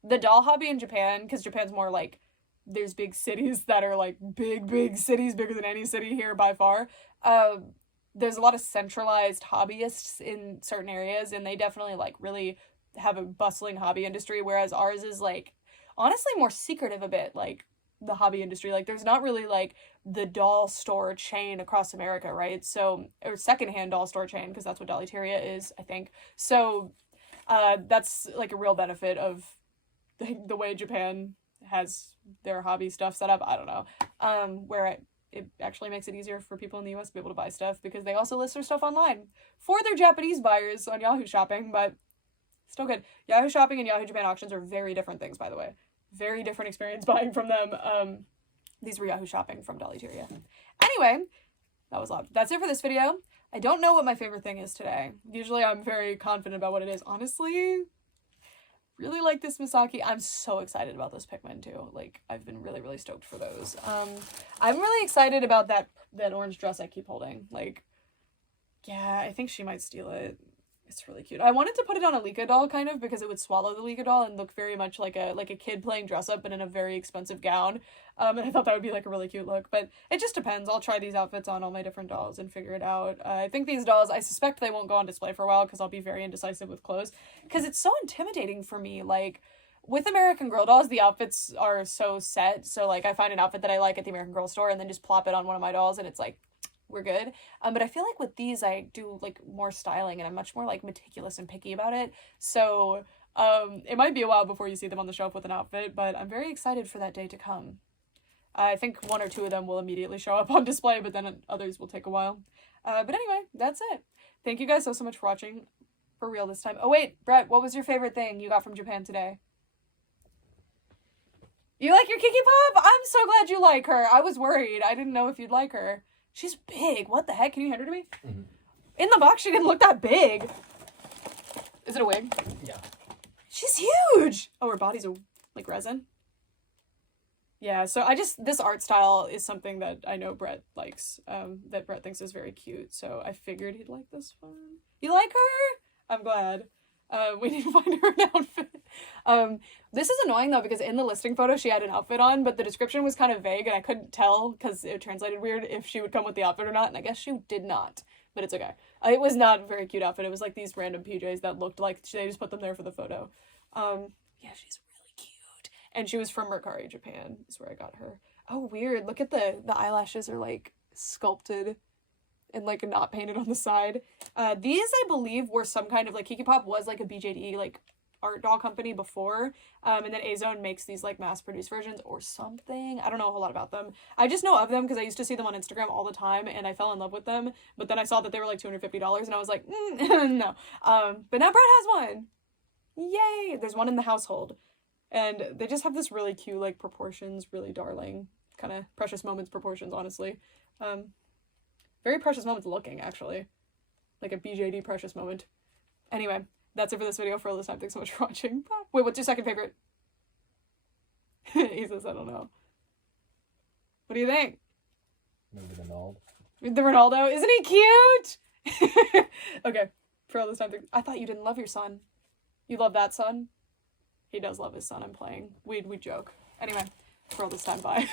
the doll hobby in Japan, because Japan's more like, there's big cities that are like big cities, bigger than any city here by far. There's a lot of centralized hobbyists in certain areas, and they definitely like really have a bustling hobby industry, whereas ours is like honestly more secretive a bit, like the hobby industry. Like there's not really like the doll store chain across America, right? So, or secondhand doll store chain, because that's what Dollyteria is, I think. So that's like a real benefit of the way Japan has their hobby stuff set up. I don't know, where it actually makes it easier for people in the US to be able to buy stuff because they also list their stuff online for their Japanese buyers on Yahoo Shopping, but still good. Yahoo Shopping and Yahoo Japan auctions are very different things, by the way. Very different experience buying from them. These were Yahoo Shopping from Dollyteria. Anyway, that was loud. That's it for this video. I don't know what my favorite thing is today. Usually I'm very confident about what it is. Honestly, really like this Misaki. I'm so excited about those Pikmin too. Like, I've been really, really stoked for those. I'm really excited about that orange dress I keep holding. Like, yeah, I think she might steal it. It's really cute. I wanted to put it on a Licca doll kind of because it would swallow the Licca doll and look very much like a kid playing dress up but in a very expensive gown. And I thought that would be like a really cute look, but it just depends. I'll try these outfits on all my different dolls and figure it out. I think these dolls, I suspect they won't go on display for a while because I'll be very indecisive with clothes because it's so intimidating for me. Like with American Girl dolls, the outfits are so set. So like I find an outfit that I like at the American Girl store and then just plop it on one of my dolls and it's like, we're good. But I feel like with these I do like more styling and I'm much more like meticulous and picky about it. So it might be a while before you see them on the shelf with an outfit, but I'm very excited for that day to come. I think 1 or 2 of them will immediately show up on display, but then others will take a while. But anyway, that's it. Thank you guys so much for watching. For real this time. Oh wait, Brett, what was your favorite thing you got from Japan today? You like your Kikipop? I'm so glad you like her. I was worried. I didn't know if you'd like her. She's big. What the heck? Can you hand her to me? Mm-hmm. In the box, she didn't look that big. Is it a wig? Yeah. She's huge. Oh, her body's like resin. Yeah, so this art style is something that I know Brett likes, that Brett thinks is very cute, so I figured he'd like this one. You like her? I'm glad. We need to find her an outfit. This is annoying though, because in the listing photo she had an outfit on, but the description was kind of vague and I couldn't tell, because it translated weird, if she would come with the outfit or not, and I guess she did not, but it's okay. It was not a very cute outfit. It was like these random PJs that looked like they just put them there for the photo. Yeah, she's really cute. And she was from Mercari, Japan, is where I got her. Oh, weird. Look at the eyelashes are like sculpted and like not painted on the side. These, I believe, were some kind of like, Kikipop was like a BJD like art doll company before. And then A-Zone makes these like mass-produced versions or something. I don't know a whole lot about them. I just know of them because I used to see them on Instagram all the time and I fell in love with them. But then I saw that they were like $250 and I was like, no. But now Brett has one. Yay! There's one in the household. And they just have this really cute, like, proportions, really darling, kind of Precious Moments proportions, honestly. Very Precious Moments looking, actually. Like a BJD Precious Moment. Anyway, that's it for this video for all this time. Thanks so much for watching. Bye. Wait, what's your second favorite? He says, I don't know. What do you think? Maybe the Ronaldo. The Ronaldo? Isn't he cute? Okay, for all this time. I thought you didn't love your son. You love that son? He does love his son, I'm playing. We joke. Anyway, for all this time, bye.